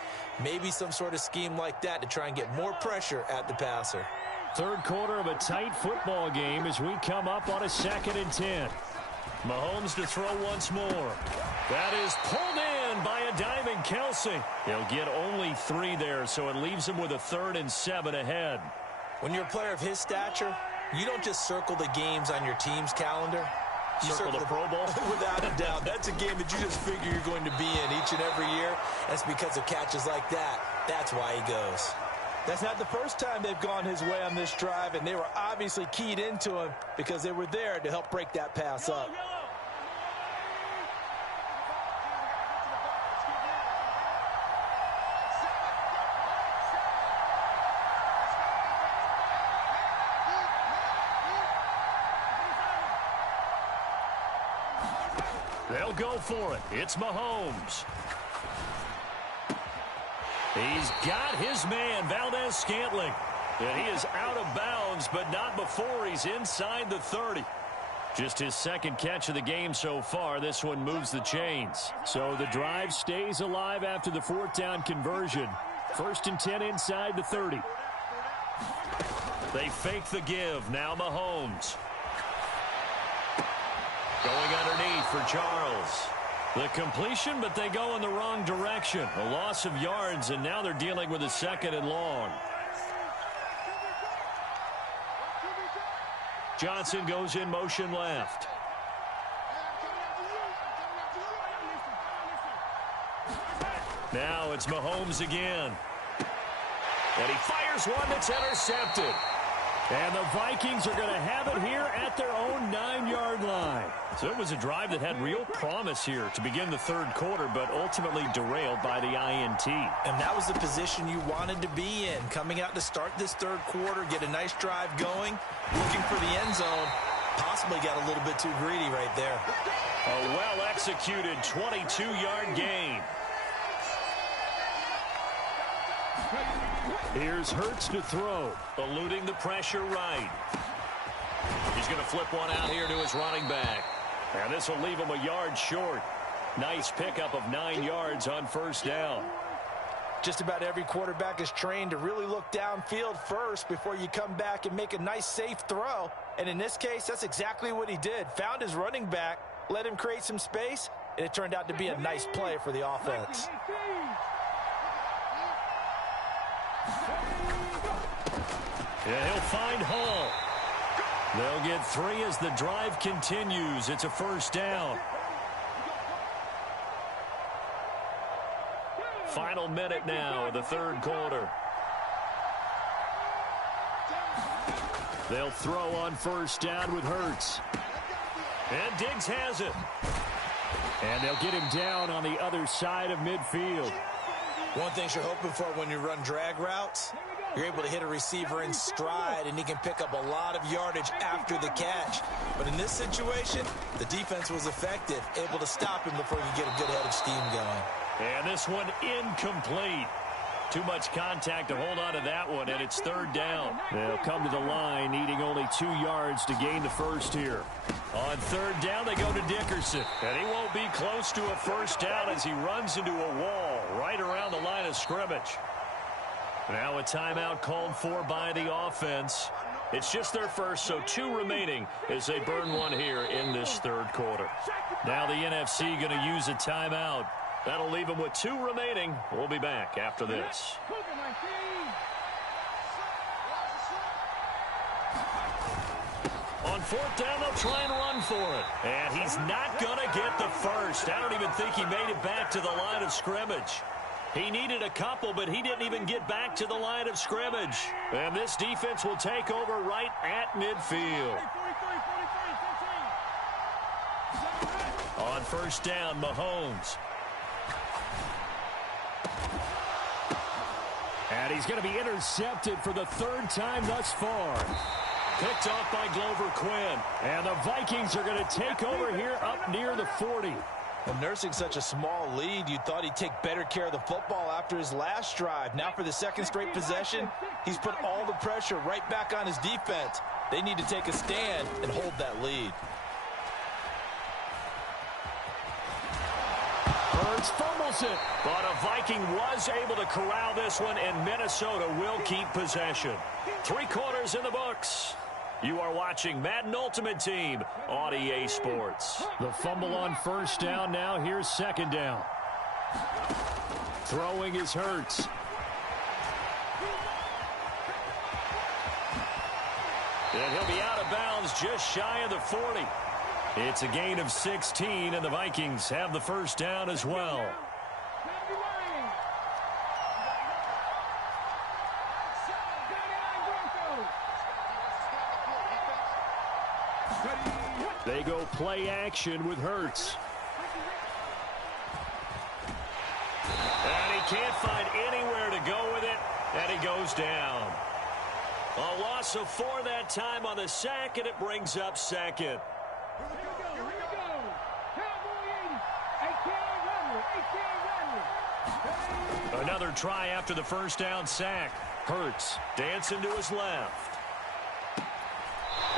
Maybe some sort of scheme like that to try and get more pressure at the passer. Third quarter of a tight football game as we come up on a 2nd and 10. Mahomes to throw once more. That is pulled in by a diving Kelsey. He'll get only 3 there, so it leaves him with a 3rd and 7 ahead. When you're a player of his stature, you don't just circle the games on your team's calendar. You circle the Pro Bowl? Without a doubt. That's a game that you just figure you're going to be in each and every year. That's because of catches like that. That's why he goes. That's not the first time they've gone his way on this drive, and they were obviously keyed into him because they were there to help break that pass up. They'll go for it. It's Mahomes. He's got his man, Valdez-Scantling. And he is out of bounds, but not before he's inside the 30. Just his 2nd catch of the game so far. This one moves the chains. So the drive stays alive after the 4th down conversion. 1st and 10 inside the 30. They fake the give. Now Mahomes. Going underneath for Charles. The completion, but they go in the wrong direction. A loss of yards, and now they're dealing with a 2nd and long. Johnson goes in motion left. Now it's Mahomes again. And he fires one that's intercepted. And the Vikings are going to have it here at their own 9-yard line. So it was a drive that had real promise here to begin the 3rd quarter, but ultimately derailed by the INT. And that was the position you wanted to be in. Coming out to start this 3rd quarter, get a nice drive going, looking for the end zone. Possibly got a little bit too greedy right there. A well-executed 22-yard gain. Here's Hurts to throw. Eluding the pressure right. He's going to flip one out here to his running back. And this will leave him a yard short. Nice pickup of 9 yards on first down. Just about every quarterback is trained to really look downfield first before you come back and make a nice, safe throw. And in this case, that's exactly what he did. Found his running back, let him create some space, and it turned out to be a nice play for the offense. Yeah, he'll find Hall. They'll get 3 as the drive continues. It's a first down. Final minute now of the third quarter. They'll throw on first down with Hurts. And Diggs has it. And they'll get him down on the other side of midfield. One thing you're hoping for when you run drag routes, you're able to hit a receiver in stride, and he can pick up a lot of yardage after the catch. But in this situation, the defense was effective, able to stop him before he could get a good head of steam going. And this one incomplete. Too much contact to hold on to that one, and it's third down. They'll come to the line, needing only 2 yards to gain the first here. On third down, they go to Dickerson. And he won't be close to a first down as he runs into a wall right around the line of scrimmage. Now a timeout called for by the offense. It's just their first, so 2 remaining as they burn one here in this third quarter. Now the NFC going to use a timeout. That'll leave them with 2 remaining. We'll be back after this. On fourth down, they'll try and run for it. And he's not going to get the first. I don't even think he made it back to the line of scrimmage. He needed a couple, but he didn't even get back to the line of scrimmage. And this defense will take over right at midfield. On first down, Mahomes. And he's going to be intercepted for the 3rd time thus far. Picked off by Glover Quinn. And the Vikings are going to take over here up near the 40. Well, nursing such a small lead, you thought he'd take better care of the football after his last drive. Now for the 2nd straight possession, he's put all the pressure right back on his defense. They need to take a stand and hold that lead. Hurts fumbles it. But a Viking was able to corral this one, and Minnesota will keep possession. 3 quarters in the books. You are watching Madden Ultimate Team on EA Sports. The fumble on first down now. Here's second down. Throwing is Hurts. And he'll be out of bounds just shy of the 40. It's a gain of 16, and the Vikings have the first down as well. They go play action with Hurts. And he can't find anywhere to go with it, and he goes down. A loss of 4 that time on the sack, and it brings up second. Another try after the first down sack. Hurts dancing to his left.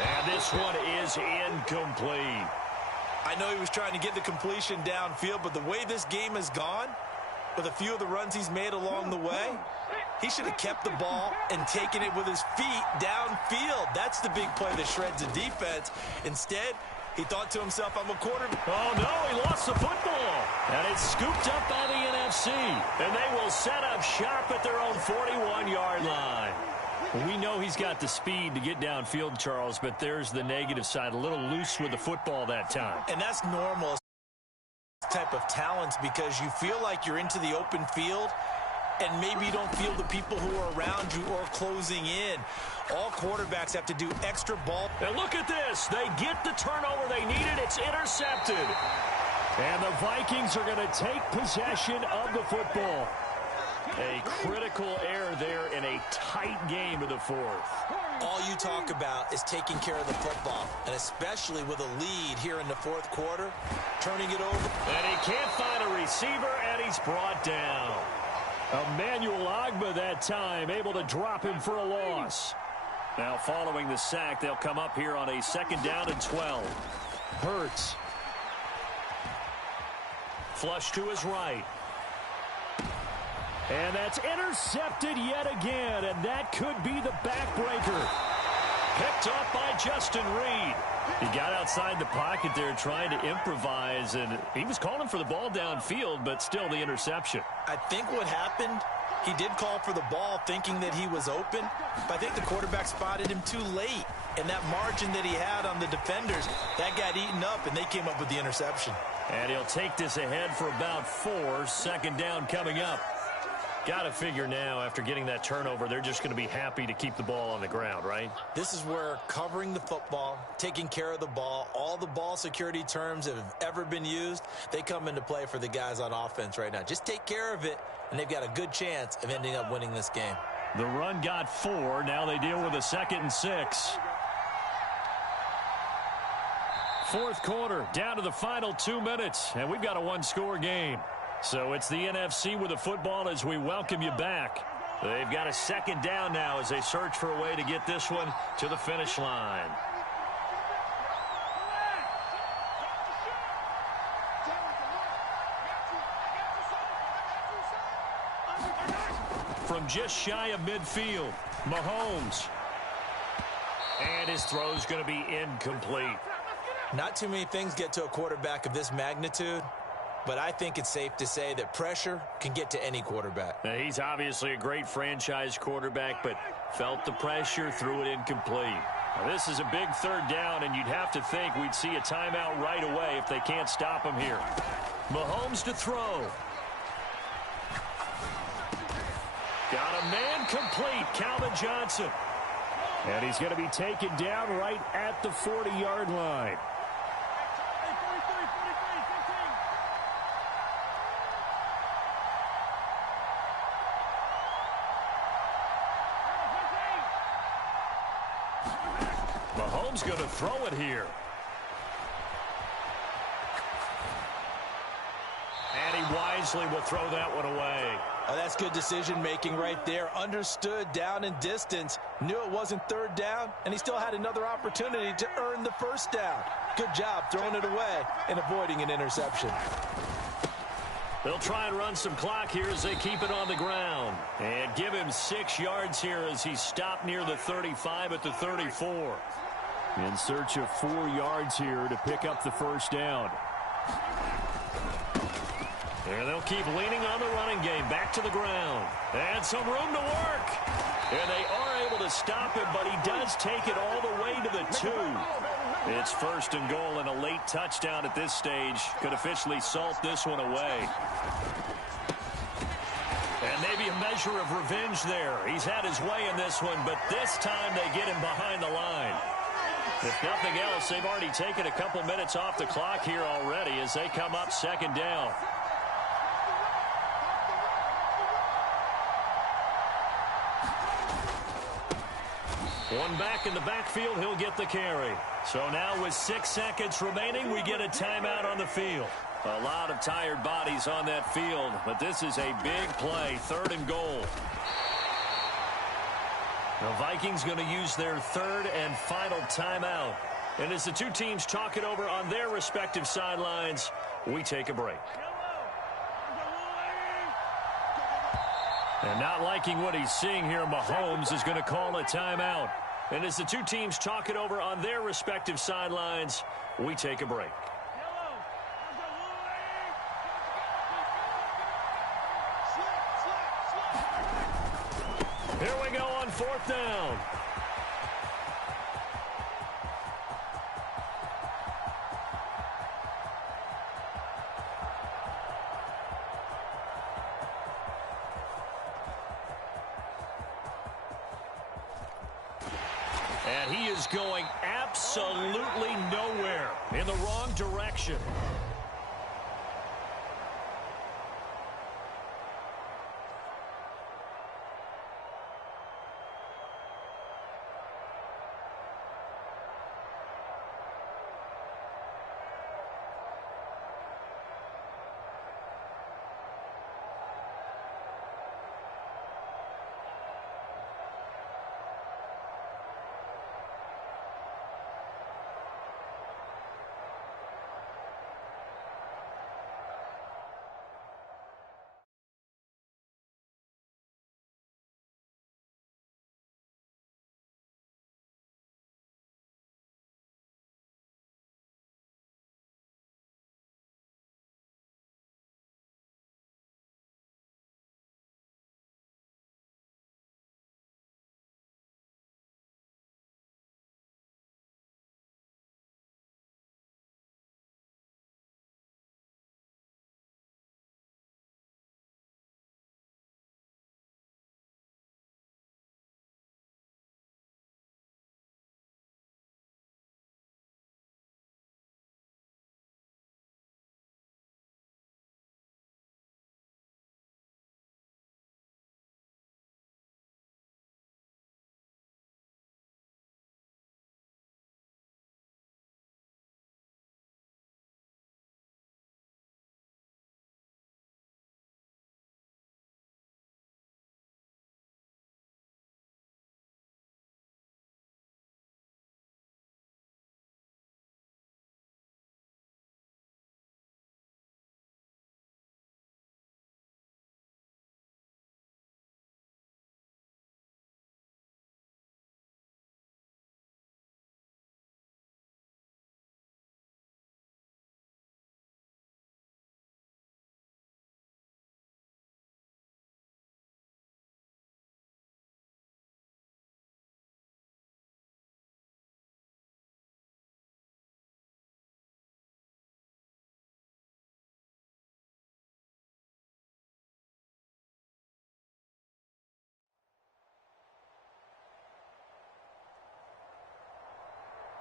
And this one is incomplete. I know he was trying to get the completion downfield, but the way this game has gone, with a few of the runs he's made along the way, he should have kept the ball and taken it with his feet downfield. That's the big play that shreds the defense. Instead, he thought to himself, I'm a quarterback. Oh, no, he lost the football. And it's scooped up by the NFC. And they will set up shop at their own 41-yard line. We know he's got the speed to get downfield, Charles, but there's the negative side. A little loose with the football that time. And that's normal type of talent because you feel like you're into the open field and maybe you don't feel the people who are around you or closing in. All quarterbacks have to do extra ball. And look at this. They get the turnover they needed. It's intercepted. And the Vikings are going to take possession of the football. A critical error there in a tight game of the 4th. All you talk about is taking care of the football, and especially with a lead here in the 4th quarter, turning it over. And he can't find a receiver, and he's brought down. Emmanuel Ogbah that time, able to drop him for a loss. Now following the sack, they'll come up here on a 2nd down and 12. Hurts. Flush to his right. And that's intercepted yet again, and that could be the backbreaker. Picked off by Justin Reed. He got outside the pocket there trying to improvise, and he was calling for the ball downfield, but still the interception. I think what happened, he did call for the ball thinking that he was open, but I think the quarterback spotted him too late. And that margin that he had on the defenders, that got eaten up, and they came up with the interception. And he'll take this ahead for about 4. 2nd down coming up. Got to figure now, after getting that turnover, they're just going to be happy to keep the ball on the ground, right? This is where covering the football, taking care of the ball, all the ball security terms that have ever been used, they come into play for the guys on offense right now. Just take care of it, and they've got a good chance of ending up winning this game. The run got 4. Now they deal with a 2nd and 6. 4th quarter, down to the final 2 minutes, and we've got a 1-score game. So it's the NFC with the football as we welcome you back. They've got a 2nd down now as they search for a way to get this one to the finish line. From just shy of midfield, Mahomes. And his throw's going to be incomplete. Not too many things get to a quarterback of this magnitude, but I think it's safe to say that pressure can get to any quarterback. Now, he's obviously a great franchise quarterback, but felt the pressure, threw it incomplete. Now, this is a big 3rd down, and you'd have to think we'd see a timeout right away if they can't stop him here. Mahomes to throw. Got a man complete, Calvin Johnson. And he's going to be taken down right at the 40-yard line. Mahomes going to throw it here. And he wisely will throw that one away. Oh, that's good decision-making right there. Understood down and distance. Knew it wasn't 3rd down, and he still had another opportunity to earn the 1st down. Good job throwing it away and avoiding an interception. They'll try and run some clock here as they keep it on the ground. And give him 6 yards here as he stopped near the 35 at the 34. In search of 4 yards here to pick up the 1st down. And they'll keep leaning on the running game. Back to the ground. And some room to work. And they are able to stop him, but he does take it all the way to the 2. It's 1st and goal, and a late touchdown at this stage could officially salt this one away. And maybe a measure of revenge there. He's had his way in this one, but this time they get him behind the line. If nothing else, they've already taken a couple minutes off the clock here already as they come up 2nd down. One back in the backfield, he'll get the carry. So now with 6 seconds remaining, we get a timeout on the field. A lot of tired bodies on that field, but this is a big play, 3rd and goal. The Vikings going to use their 3rd and final timeout. And as the two teams talk it over on their respective sidelines, we take a break. And not liking what he's seeing here, Mahomes is going to call a timeout. And as the two teams talk it over on their respective sidelines, we take a break. Here we go on 4th down. And he is going absolutely nowhere, in the wrong direction.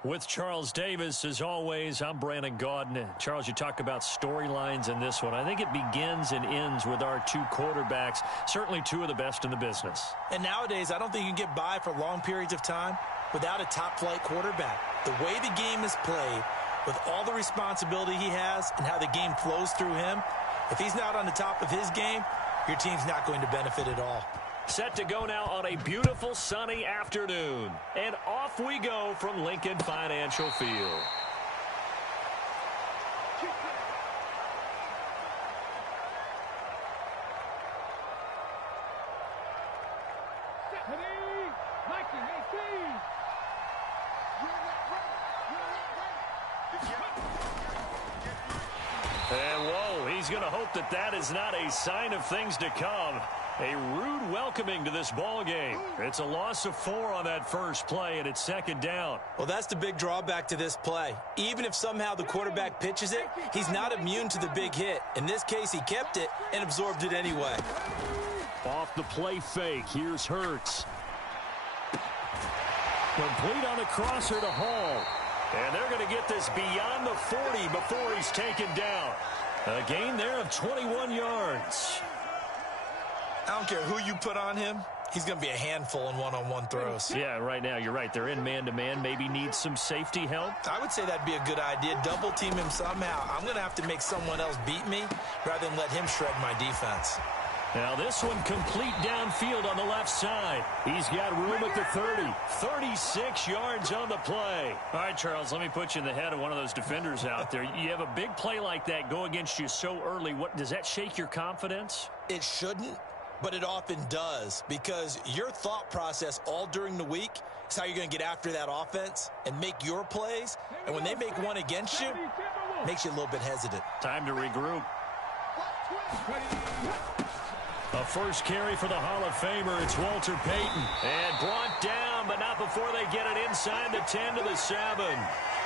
With Charles Davis, as always, I'm Brandon Gaudin. Charles, you talk about storylines in this one. I think it begins and ends with our two quarterbacks, certainly two of the best in the business. And nowadays, I don't think you can get by for long periods of time without a top-flight quarterback. The way the game is played, with all the responsibility he has and how the game flows through him, if he's not on the top of his game, your team's not going to benefit at all. Set to go now on a beautiful sunny afternoon. And off we go from Lincoln Financial Field. And whoa, he's going to hope that that is not a sign of things to come. A rude welcoming to this ball game. It's a loss of 4 on that first play, and it's second down. Well, that's the big drawback to this play. Even if somehow the quarterback pitches it, he's not immune to the big hit. In this case, he kept it and absorbed it anyway. Off the play fake, here's Hurts. Complete on the crosser to Hall. And they're going to get this beyond the 40 before he's taken down. A gain there of 21 yards. I don't care who you put on him. He's going to be a handful in one-on-one throws. Yeah, right now, you're right. They're in man-to-man. Maybe needs some safety help. I would say that'd be a good idea. Double team him somehow. I'm going to have to make someone else beat me rather than let him shred my defense. Now this one complete downfield on the left side. He's got room at the 30. 36 yards on the play. All right, Charles, let me put you in the head of one of those defenders out there. You have a big play like that go against you so early. What does that shake your confidence? It shouldn't, but it often does, because your thought process all during the week is how you're going to get after that offense and make your plays. And when they make one against you, it makes you a little bit hesitant. Time to regroup. A first carry for the Hall of Famer. It's Walter Payton. And brought down, but not before they get it inside the 10 to the 7.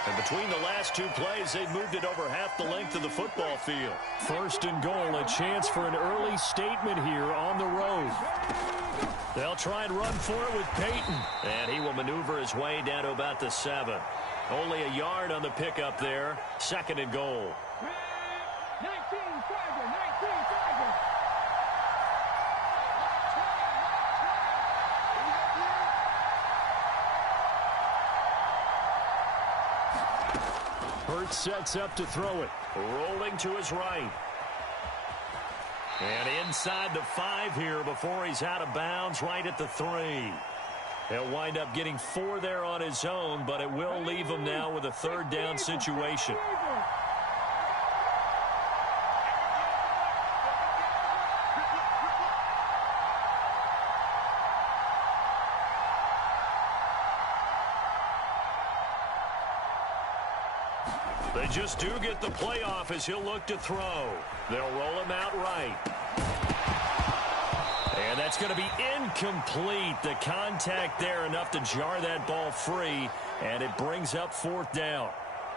And between the last two plays, they moved it over half the length of the football field. First and goal, a chance for an early statement here on the road. They'll try and run for it with Payton. And he will maneuver his way down to about the 7. Only a yard on the pickup there. Second and goal. 19-5, 19-5. Hurts sets up to throw it. Rolling to his right. And inside the 5 here before he's out of bounds right at the 3. He'll wind up getting 4 there on his own, but it will leave him now with a third down situation. They just do get the playoff as he'll look to throw. They'll roll him out right. And that's going to be incomplete. The contact there enough to jar that ball free, and it brings up fourth down.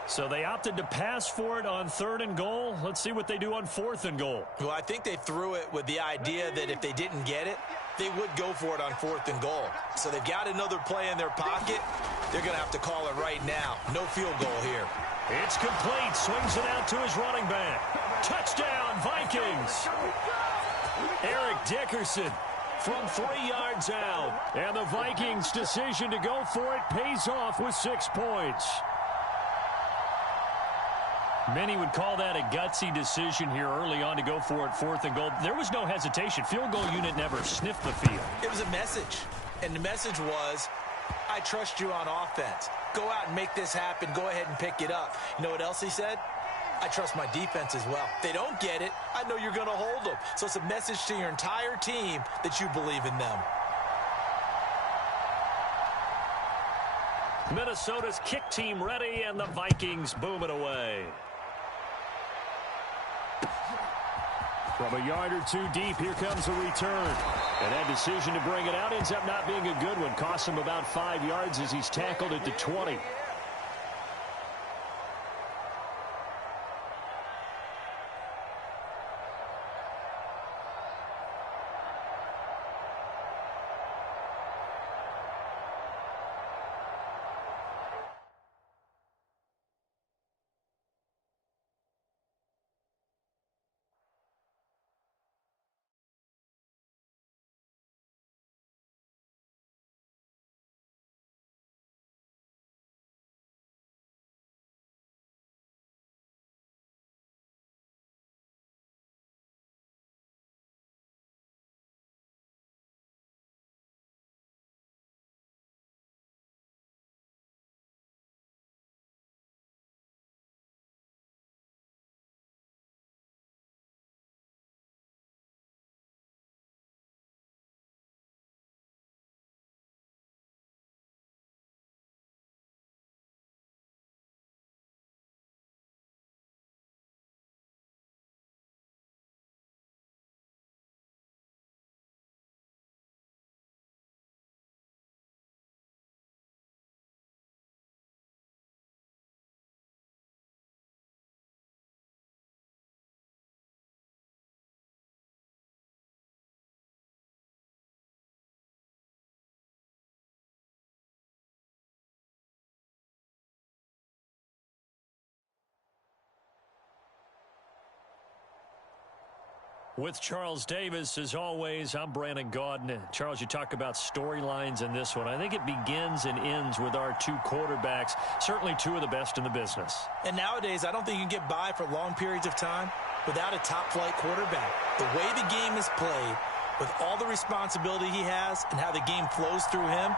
So they opted to pass for it on third and goal. Let's see what they do on fourth and goal. Well, I think they threw it with the idea that if they didn't get it, they would go for it on fourth and goal. So they've got another play in their pocket. They're going to have to call it right now. No field goal here. It's complete. Swings it out to his running back. Touchdown, Vikings. Eric Dickerson from 3 yards out. And the Vikings' decision to go for it pays off with 6 points. Many would call that a gutsy decision here early on to go for it fourth and goal. There was no hesitation. Field goal unit never sniffed the field. It was a message. And the message was, I trust you on offense. Go out and make this happen. Go ahead and pick it up. You know what else he said? I trust my defense as well. If they don't get it, I know you're going to hold them. So it's a message to your entire team that you believe in them. Minnesota's kick team ready, and the Vikings boom it away. From a yard or two deep, here comes a return. And that decision to bring it out ends up not being a good one. Costs him about 5 yards as he's tackled at the 20. With Charles Davis, as always, I'm Brandon Gaudin. Charles, you talk about storylines in this one. I think it begins and ends with our two quarterbacks, certainly two of the best in the business. And nowadays, I don't think you can get by for long periods of time without a top-flight quarterback. The way the game is played, with all the responsibility he has and how the game flows through him,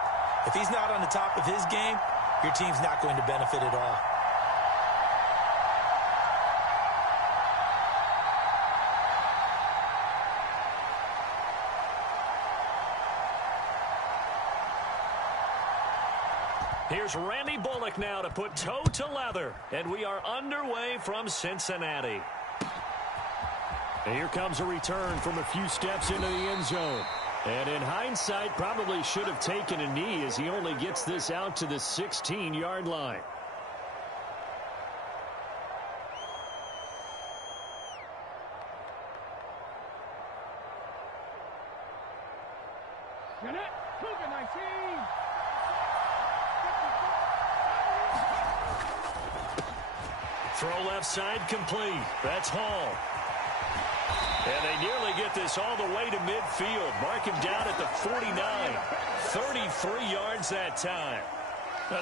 if he's not on the top of his game, your team's not going to benefit at all. Here's Randy Bullock now to put toe to leather. And we are underway from Cincinnati. And here comes a return from a few steps into the end zone. And in hindsight, probably should have taken a knee as he only gets this out to the 16-yard line. Cougar 19. Throw left side complete. That's Hall. And they nearly get this all the way to midfield. Mark him down at the 49. 33 yards that time.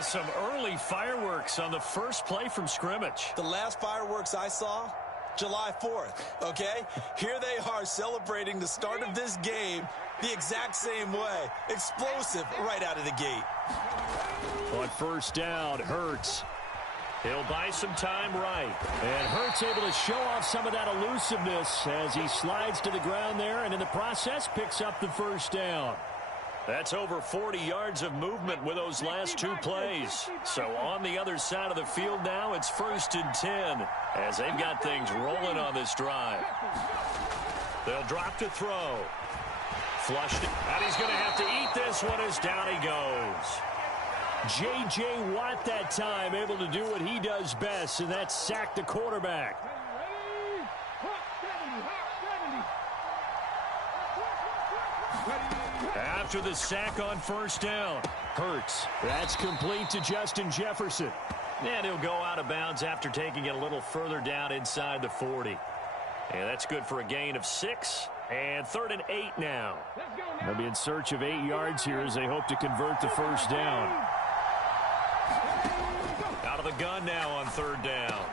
Some early fireworks on the first play from scrimmage. The last fireworks I saw, July 4th, okay? Here they are celebrating the start of this game the exact same way. Explosive right out of the gate. On first down, Hurts. He'll buy some time right. And Hurts able to show off some of that elusiveness as he slides to the ground there and in the process picks up the first down. That's over 40 yards of movement with those last two plays. So on the other side of the field now, it's 1st and 10 as they've got things rolling on this drive. They'll drop to throw. Flushed it. And he's going to have to eat this one as down he goes. J.J. Watt that time able to do what he does best, and that's sack the quarterback. After the sack on first down, Hurts. That's complete to Justin Jefferson. And he'll go out of bounds after taking it a little further down inside the 40. And that's good for a gain of 6. And 3rd and 8 now. They'll be in search of 8 yards here as they hope to convert the first down. Out of the gun now on 3rd down.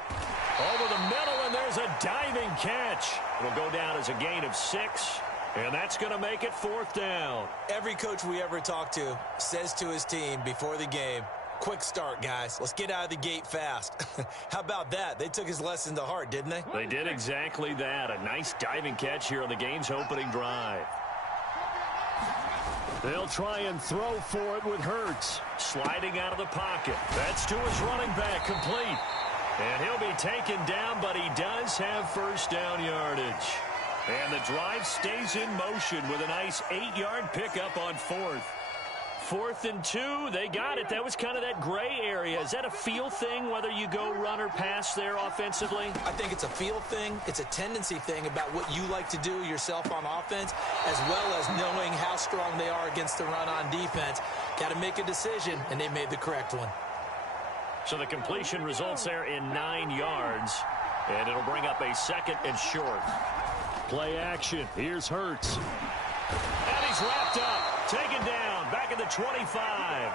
Over the middle, and there's a diving catch. It'll go down as a gain of 6. And that's going to make it 4th down. Every coach we ever talk to says to his team before the game, quick start, guys. Let's get out of the gate fast. How about that? They took his lesson to heart, didn't they? They did exactly that. A nice diving catch here on the game's opening drive. They'll try and throw for it with Hurts. Sliding out of the pocket. That's to his running back, complete. And he'll be taken down, but he does have first down yardage. And the drive stays in motion with a nice 8-yard pickup on 4th. 4th and 2, they got it. That was kind of that gray area. Is that a feel thing, whether you go run or pass there offensively? I think it's a feel thing. It's a tendency thing about what you like to do yourself on offense, as well as knowing how strong they are against the run on defense. Got to make a decision, and they made the correct one. So the completion results there in 9 yards, and it'll bring up a 2nd and short. Play action. Here's Hurts. And he's wrapped up. Taken down. Back at the 25.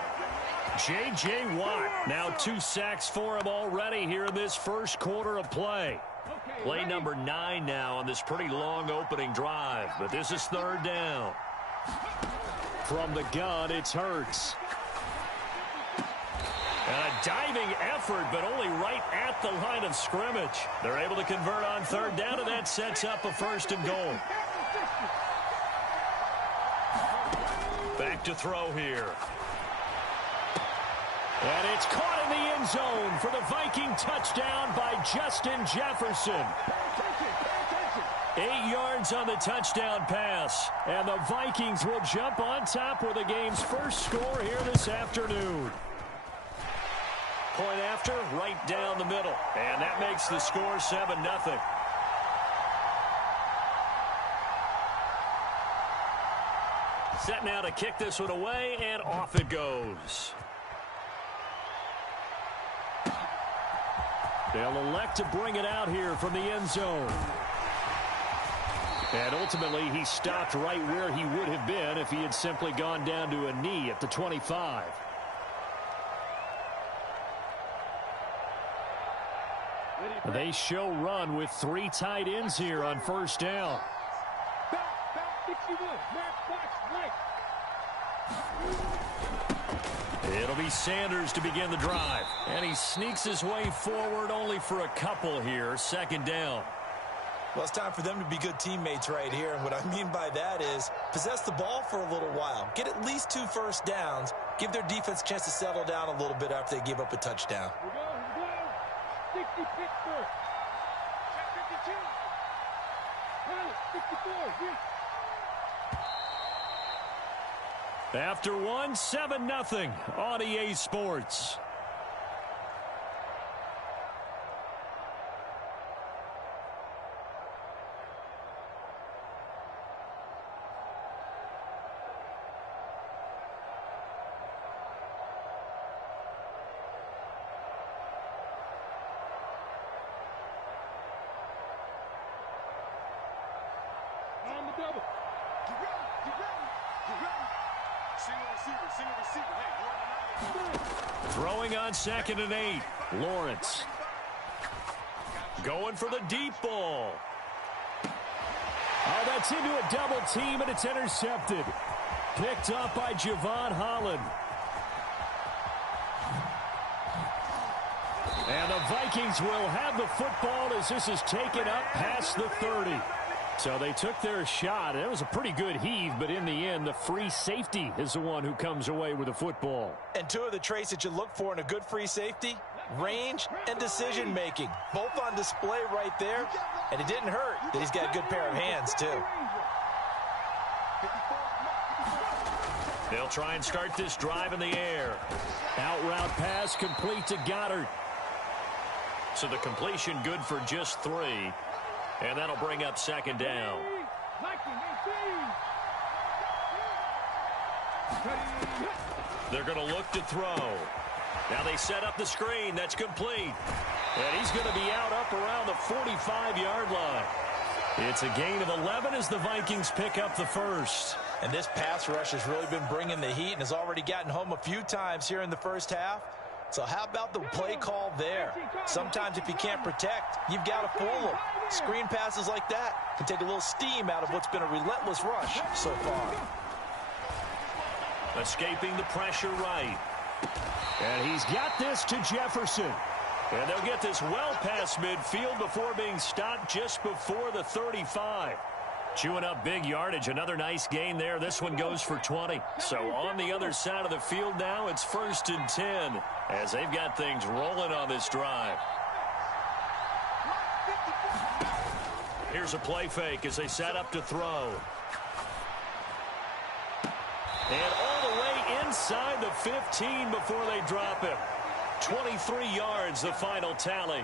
J.J. Watt. Now 2 sacks for him already here in this first quarter of play. Play number 9 now on this pretty long opening drive. But this is 3rd down. From the gun, it's Hurts. And a diving effort, but only right at the line of scrimmage. They're able to convert on 3rd down, and that sets up a 1st and goal. Back to throw here. And it's caught in the end zone for the Viking touchdown by Justin Jefferson. 8 yards on the touchdown pass. And the Vikings will jump on top with the game's first score here this afternoon. Point after, right down the middle. And that makes the score 7-0. Set now to kick this one away, and off it goes. They'll elect to bring it out here from the end zone. And ultimately, he stopped right where he would have been if he had simply gone down to a knee at the 25. They show run with 3 tight ends here on first down. Back 61. Mark box right. It'll be Sanders to begin the drive. And he sneaks his way forward only for a couple here. Second down. Well, it's time for them to be good teammates right here. And what I mean by that is possess the ball for a little while. Get at least 2 first downs. Give their defense a chance to settle down a little bit after they give up a touchdown. Here we go. 60 Pittsburgh. Check 52. Pilot 64. After one, 7-0 on EA Sports. On the double. Get ready. Single receiver. Hey, you're on the Throwing on 2nd and 8. Lawrence. Going for the deep ball. Oh, that's into a double team, and it's intercepted. Picked up by Javon Holland. And the Vikings will have the football as this is taken up past the 30. So they took their shot. It was a pretty good heave, but in the end, the free safety is the one who comes away with the football. And 2 of the traits that you look for in a good free safety, range and decision-making. Both on display right there. And it didn't hurt that he's got a good pair of hands, too. They'll try and start this drive in the air. Out route pass complete to Goddard. So the completion good for just 3. And that'll bring up 2nd down. They're going to look to throw. Now they set up the screen. That's complete. And he's going to be out up around the 45-yard line. It's a gain of 11 as the Vikings pick up the first. And this pass rush has really been bringing the heat and has already gotten home a few times here in the first half. So how about the play call there? Sometimes if you can't protect, you've got to fool them. Screen passes like that can take a little steam out of what's been a relentless rush so far. Escaping the pressure right. And he's got this to Jefferson. And they'll get this well past midfield before being stopped just before the 35. Chewing up big yardage. Another nice gain there. This one goes for 20. So on the other side of the field now, it's 1st and 10 as they've got things rolling on this drive. Here's a play fake as they set up to throw. And all the way inside the 15 before they drop him. 23 yards, the final tally.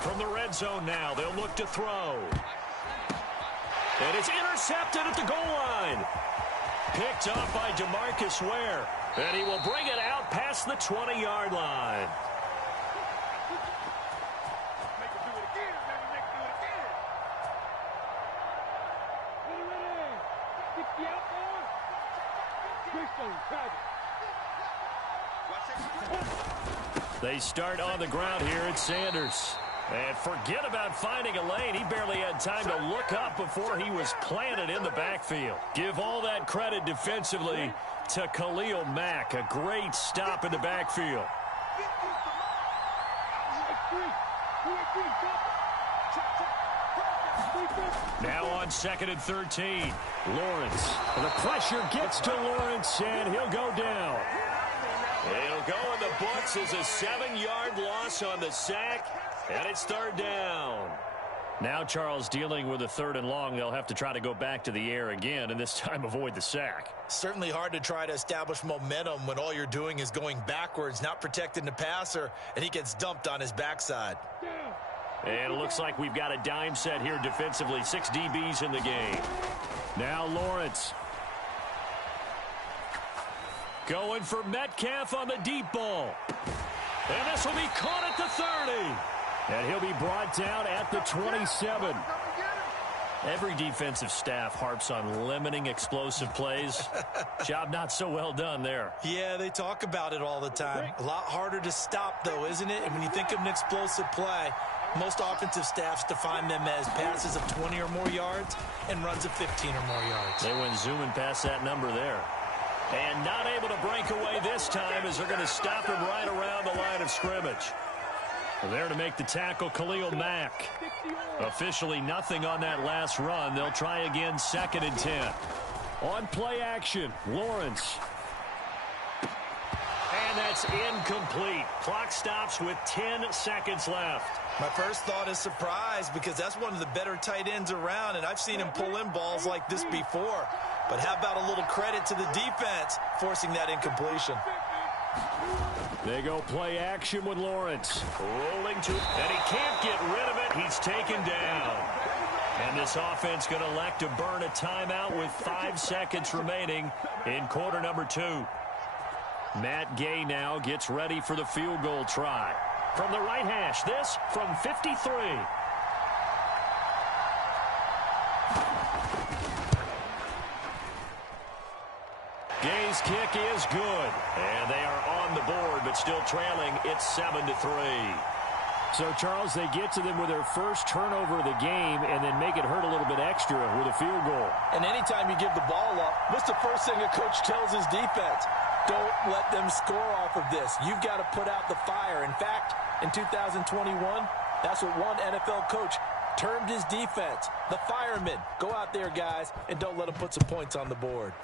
From the red zone now, they'll look to throw. And it's intercepted at the goal line. Picked up by DeMarcus Ware. And he will bring it out past the 20-yard line. They start on the ground here at Sanders. And forget about finding a lane. He barely had time to look up before he was planted in the backfield. Give all that credit defensively to Khalil Mack. A great stop in the backfield. Now on 2nd and 13. Lawrence. And the pressure gets to Lawrence, and he'll go down. It'll go in the books as a 7-yard loss on the sack, and it's 3rd down. Now Charles dealing with a 3rd and long. They'll have to try to go back to the air again, and this time avoid the sack. Certainly hard to try to establish momentum when all you're doing is going backwards, not protecting the passer, and he gets dumped on his backside. And it looks like we've got a dime set here defensively. 6 DBs in the game. Now Lawrence. Going for Metcalf on the deep ball. And this will be caught at the 30. And he'll be brought down at the 27. Every defensive staff harps on limiting explosive plays. Job not so well done there. Yeah, they talk about it all the time. A lot harder to stop, though, isn't it? And when you think of an explosive play, most offensive staffs define them as passes of 20 or more yards and runs of 15 or more yards. They went zooming past that number there. And not able to break away this time as they're going to stop him right around the line of scrimmage. There to make the tackle, Khalil Mack. Officially nothing on that last run. They'll try again, 2nd and 10. On play action, Lawrence. And that's incomplete. Clock stops with 10 seconds left. My first thought is surprise because that's one of the better tight ends around, and I've seen him pull in balls like this before. But how about a little credit to the defense forcing that incompletion? They go play action with Lawrence. Rolling to, and he can't get rid of it. He's taken down. And this offense going to elect to burn a timeout with 5 seconds remaining in quarter number 2. Matt Gay now gets ready for the field goal try. From the right hash, this from 53. Gay's kick is good. And they are on the board, but still trailing. It's 7-3. So, Charles, they get to them with their first turnover of the game and then make it hurt a little bit extra with a field goal. And anytime you give the ball up, what's the first thing a coach tells his defense? Don't let them score off of this. You've got to put out the fire. In fact, in 2021, that's what one NFL coach termed his defense. The firemen. Go out there, guys, and don't let them put some points on the board.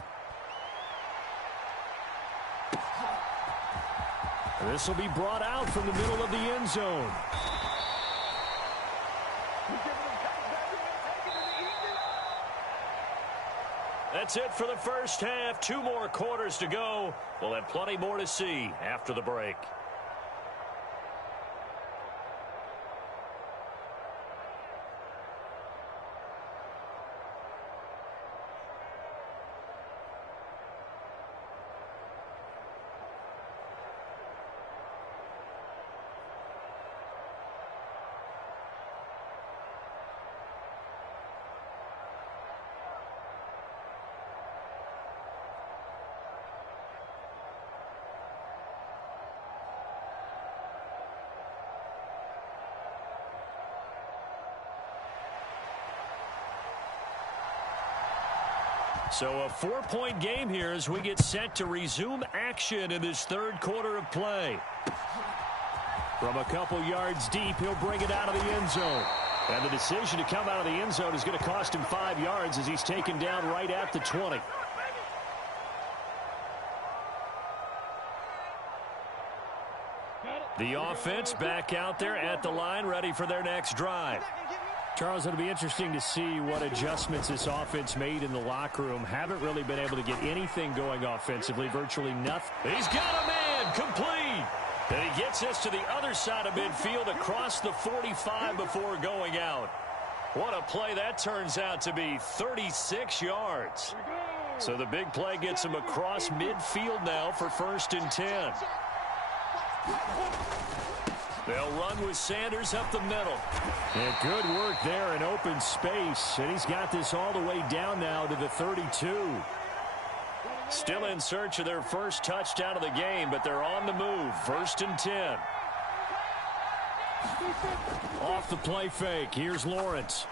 This will be brought out from the middle of the end zone. That's it for the first half. 2 more quarters to go. We'll have plenty more to see after the break. So a 4-point game here as we get set to resume action in this 3rd quarter of play. From a couple yards deep, he'll bring it out of the end zone. And the decision to come out of the end zone is going to cost him 5 yards as he's taken down right at the 20. The offense back out there at the line, ready for their next drive. Charles, it'll be interesting to see what adjustments this offense made in the locker room. Haven't really been able to get anything going offensively, virtually nothing. He's got a man, complete. And he gets this to the other side of midfield across the 45 before going out. What a play that turns out to be, 36 yards. So the big play gets him across midfield now for 1st and 10. They'll run with Sanders up the middle. And good work there in open space. And he's got this all the way down now to the 32. Still in search of their first touchdown of the game, but they're on the move. 1st and 10. Off the play fake. Here's Lawrence.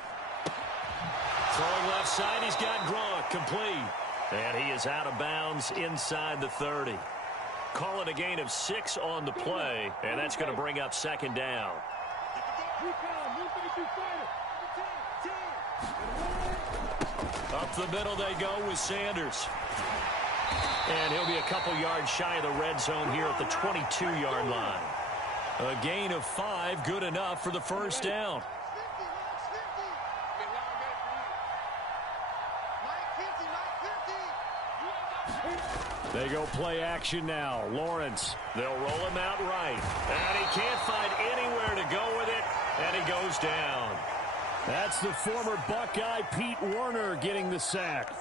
Throwing left side, he's got Gronk, complete. And he is out of bounds inside the 30. Calling a gain of 6 on the play, and that's going to bring up 2nd down. Up the middle they go with Sanders. And he'll be a couple yards shy of the red zone here at the 22-yard line. A gain of 5, good enough for the 1st down. They go play action now. Lawrence. They'll roll him out right. And he can't find anywhere to go with it. And he goes down. That's the former Buckeye Pete Werner getting the sack.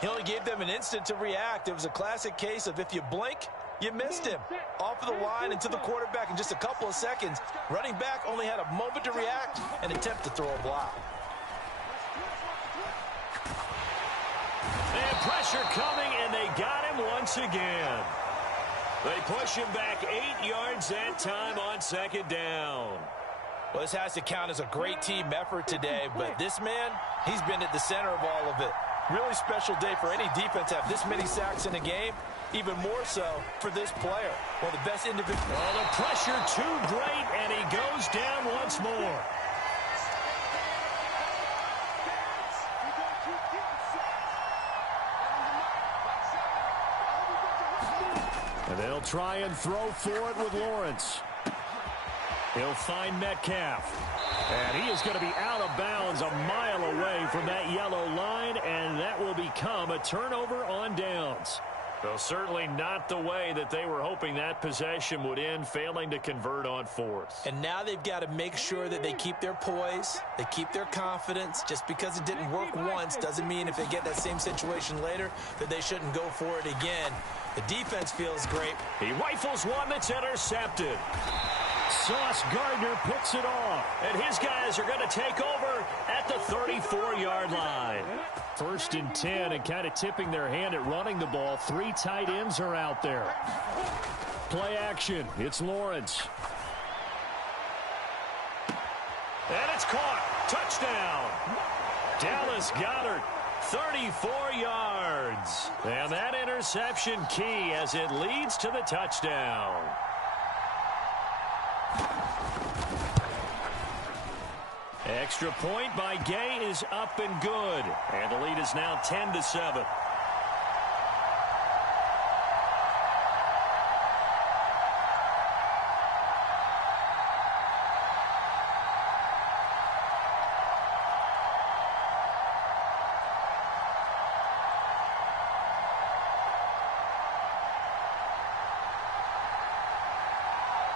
He only gave them an instant to react. It was a classic case of if you blink, You missed him. Off of the line and to the quarterback in just a couple of seconds. Running back only had a moment to react and attempt to throw a block. And pressure coming, and they got him once again. They push him back 8 yards that time on second down. Well, this has to count as a great team effort today, but this man, he's been at the center of all of it. Really special day for any defense to have this many sacks in a game. Even more so for this player. One of the best individuals. Well, the pressure too great, and he goes down once more. And they'll try and throw for it with Lawrence. He'll find Metcalf. And he is going to be out of bounds a mile away from that yellow line, and that will become a turnover on downs. Well, certainly not the way that they were hoping that possession would end, failing to convert on fourth. And now they've got to make sure that they keep their poise, they keep their confidence. Just because it didn't work once doesn't mean if they get that same situation later that they shouldn't go for it again. The defense feels great. He rifles one that's intercepted. Sauce Gardner picks it off, and his guys are going to take over at the 34-yard line. 1st and 10, and kind of tipping their hand at running the ball. 3 tight ends are out there. Play action. It's Lawrence. And it's caught. Touchdown. Dallas Goedert, 34 yards. And that interception key as it leads to the touchdown. Extra point by Gay is up and good. And the lead is now 10-7.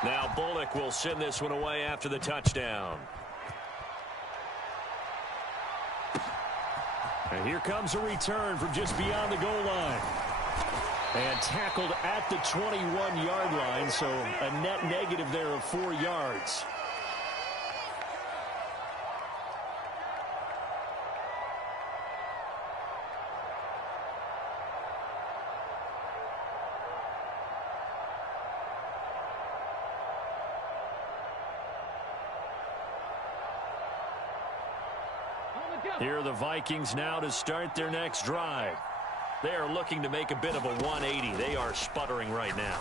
Now Bullock will send this one away after the touchdown. And here comes a return from just beyond the goal line. And tackled at the 21-yard line, so a net negative there of 4 yards. Here are the Vikings now to start their next drive. They are looking to make a bit of a 180. They are sputtering right now.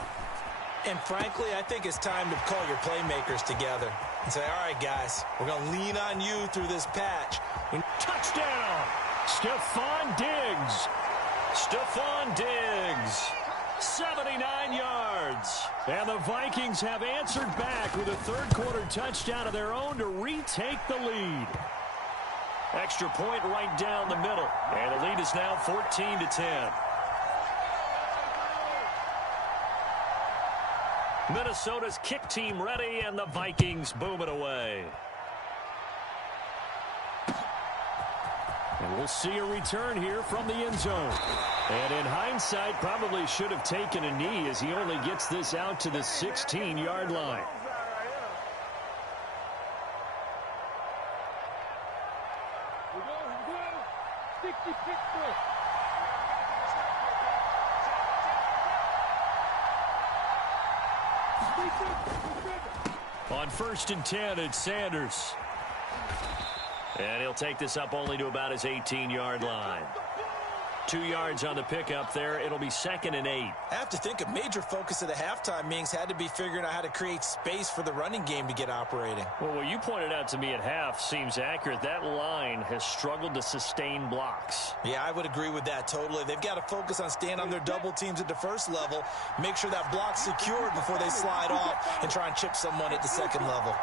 And frankly, I think it's time to call your playmakers together and say, all right, guys, we're going to lean on you through this patch. Touchdown! Stephon Diggs. Stephon Diggs. 79 yards. And the Vikings have answered back with a third-quarter touchdown of their own to retake the lead. Extra point right down the middle. And the lead is now 14-10. Minnesota's kick team ready, and the Vikings boom it away. And we'll see a return here from the end zone. And in hindsight, probably should have taken a knee as he only gets this out to the 16-yard line. On 1st and 10, it's Sanders. And he'll take this up only to about his 18-yard line. 2 yards on the pickup there. It'll be 2nd and 8. I have to think a major focus of the halftime meetings had to be figuring out how to create space for the running game to get operating. Well, what you pointed out to me at half seems accurate. That line has struggled to sustain blocks. Yeah, I would agree with that totally. They've got to focus on staying on their double teams at the first level, make sure that block's secured before they slide off and try and chip someone at the second level.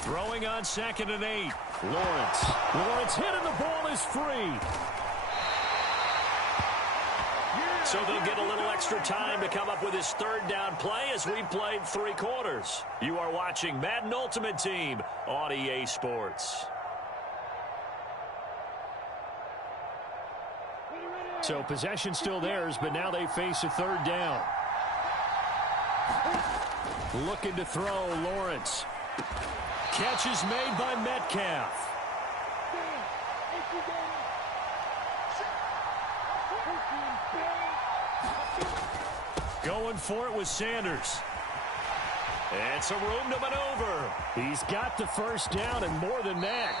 Throwing on 2nd and 8. Lawrence hit and the ball is free. So they'll get a little extra time to come up with his third down play as we played 3 quarters. You are watching Madden Ultimate Team on EA Sports. So possession still theirs, but now they face a third down. Looking to throw, Lawrence. Catch is made by Metcalf. Going for it with Sanders. And some room to maneuver. He's got the first down and more than that.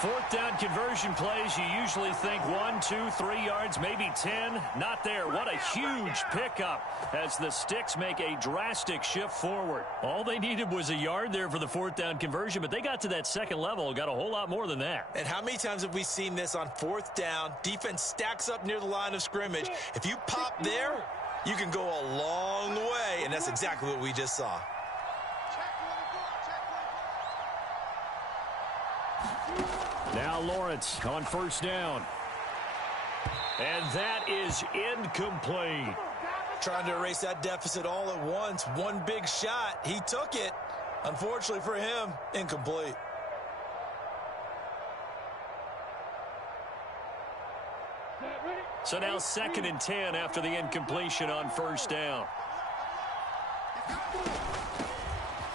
Fourth down conversion plays, you usually think 1, 2, 3 yards, maybe 10. Not there. What a huge pickup as the Sticks make a drastic shift forward. All they needed was a yard there for the fourth down conversion, but they got to that second level, got a whole lot more than that. And how many times have we seen this on fourth down? Defense stacks up near the line of scrimmage. If you pop there, you can go a long way, and that's exactly what we just saw. Now Lawrence on first down. And that is incomplete. Trying to erase that deficit all at once. One big shot. He took it. Unfortunately for him, incomplete. So now 2nd and 10 after the incompletion on first down.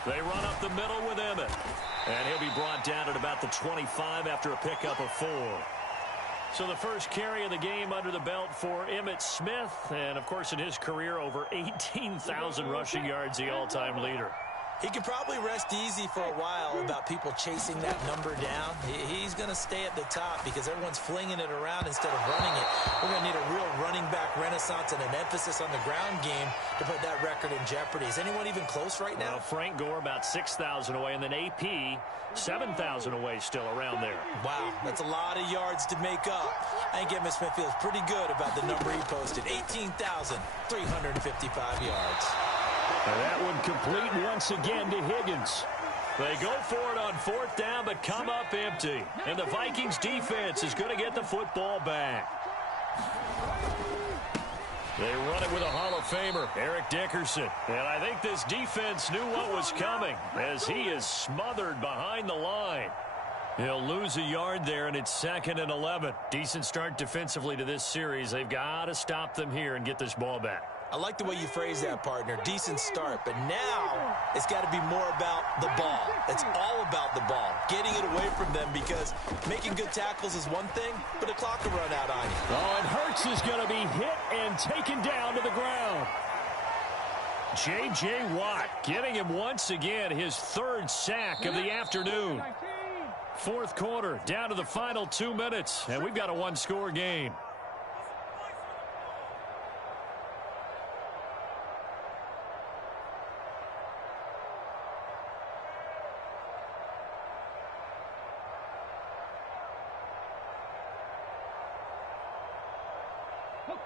They run up the middle with Emmett. And he'll be brought down at about the 25 after a pickup of 4. So the first carry of the game under the belt for Emmitt Smith. And, of course, in his career, over 18,000 rushing yards, the all-time leader. He can probably rest easy for a while about people chasing that number down. He's going to stay at the top because everyone's flinging it around instead of running it. We're going to need a real running back renaissance and an emphasis on the ground game to put that record in jeopardy. Is anyone even close right now? Well, Frank Gore about 6,000 away, and then AP 7,000 away still around there. Wow, that's a lot of yards to make up. I think Emmitt Smith feels pretty good about the number he posted, 18,355 yards. And that one complete once again to Higgins. They go for it on fourth down, but come up empty. And the Vikings defense is going to get the football back. They run it with a Hall of Famer, Eric Dickerson. And I think this defense knew what was coming as he is smothered behind the line. He'll lose a yard there, and it's 2nd and 11. Decent start defensively to this series. They've got to stop them here and get this ball back. I like the way you phrase that, partner. Decent start. But now it's got to be more about the ball. It's all about the ball. Getting it away from them because making good tackles is one thing, but the clock will run out on you. Oh, and Hurts is going to be hit and taken down to the ground. J.J. Watt getting him once again his 3rd sack of the afternoon. 4th quarter, down to the final 2 minutes, and we've got a one-score game.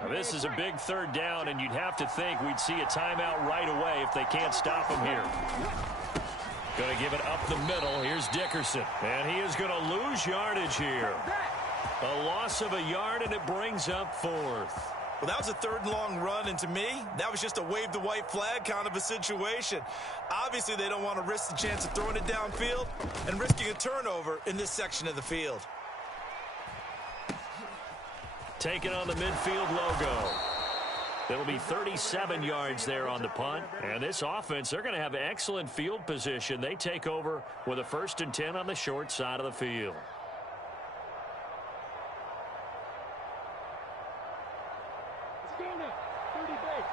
Now, this is a big 3rd down, and you'd have to think we'd see a timeout right away if they can't stop him here. Going to give it up the middle. Here's Dickerson. And he is going to lose yardage here. A loss of a yard, and it brings up 4th. Well, that was a 3rd and long run, and to me, that was just a wave the white flag kind of a situation. Obviously, they don't want to risk the chance of throwing it downfield and risking a turnover in this section of the field. Taking on the midfield logo. It'll be 37 yards there on the punt. And this offense, they're going to have excellent field position. They take over with a 1st and 10 on the short side of the field. Let's go now. 30 base.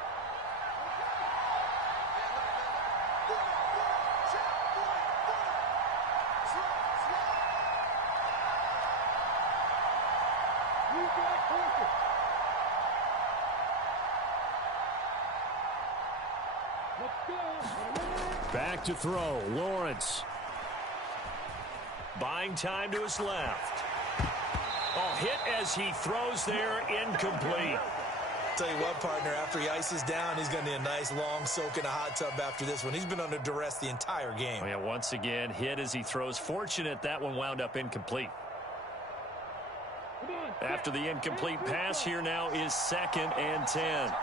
Back to throw. Lawrence. Buying time to his left. Oh, hit as he throws there, incomplete. Tell you what, partner, after he ices down, he's going to need a nice long soak in a hot tub after this one. He's been under duress the entire game. Oh, yeah, once again, hit as he throws. Fortunate that one wound up incomplete. After the incomplete pass, here now is 2nd and 10.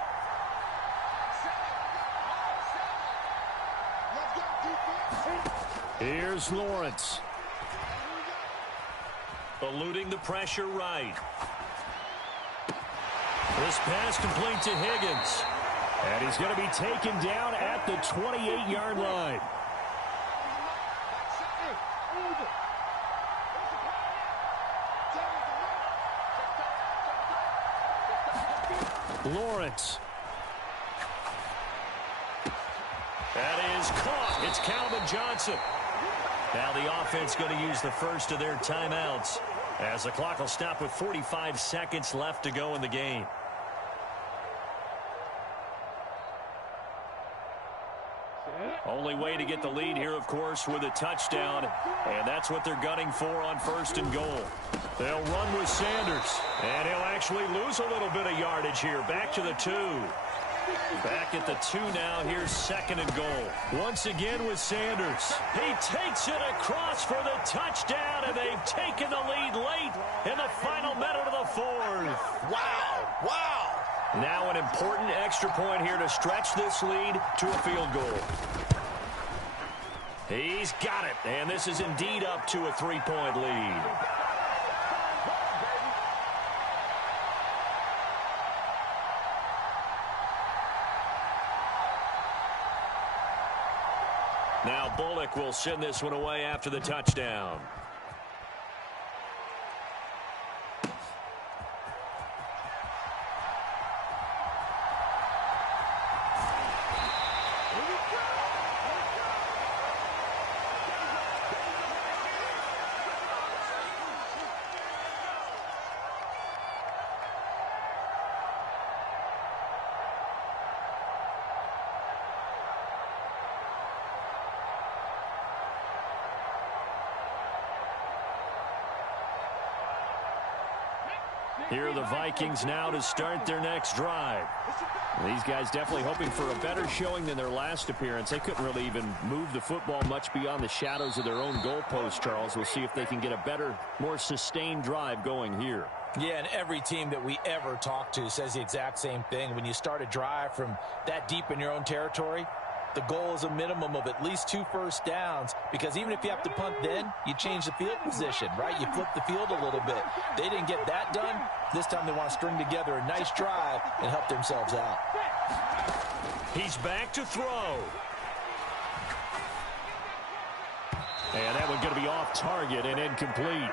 Here's Lawrence. Eluding the pressure right. This pass complete to Higgins. And he's going to be taken down at the 28-yard line. Lawrence. That is caught. It's Calvin Johnson. Now the offense going to use the first of their timeouts as the clock will stop with 45 seconds left to go in the game. Only way to get the lead here, of course, with a touchdown, and that's what they're gunning for on 1st and goal. They'll run with Sanders, and he'll actually lose a little bit of yardage here. Back to the 2. Back at the 2 now. Here's 2nd and goal. Once again with Sanders. He takes it across for the touchdown, and they've taken the lead late in the final minute of the 4th. Wow. Wow. Now an important extra point here to stretch this lead to a field goal. He's got it, and this is indeed up to a 3-point lead. Now Bullock will send this one away after the touchdown. Here are the Vikings now to start their next drive. These guys definitely hoping for a better showing than their last appearance. They couldn't really even move the football much beyond the shadows of their own goalpost, Charles. We'll see if they can get a better, more sustained drive going here. Yeah, and every team that we ever talk to says the exact same thing. When you start a drive from that deep in your own territory, the goal is a minimum of at least 2 first downs, because even if you have to punt then, you change the field position, right? You flip the field a little bit. They didn't get that done. This time they want to string together a nice drive and help themselves out. He's back to throw. And that one's going to be off target and incomplete.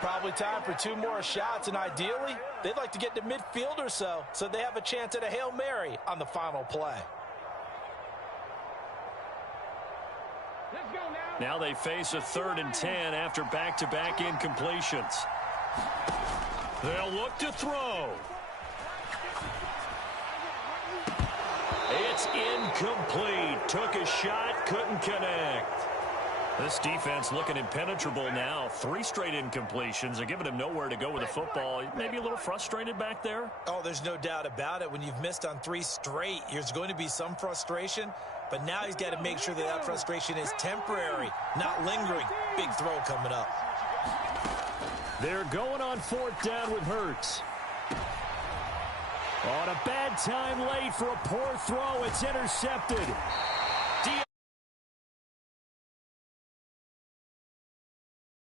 Probably time for 2 more shots, and ideally, they'd like to get to midfield or so they have a chance at a Hail Mary on the final play. Now they face a 3rd and 10 after back-to-back incompletions. They'll look to throw. It's incomplete. Took a shot, couldn't connect. This defense looking impenetrable now. 3 straight incompletions. They're giving him nowhere to go with the football. Maybe a little frustrated back there. Oh, there's no doubt about it. When you've missed on 3 straight, there's going to be some frustration. But now he's got to make sure that frustration is temporary, not lingering. Big throw coming up. They're going on 4th down with Hurts. On a bad time late for a poor throw. It's intercepted.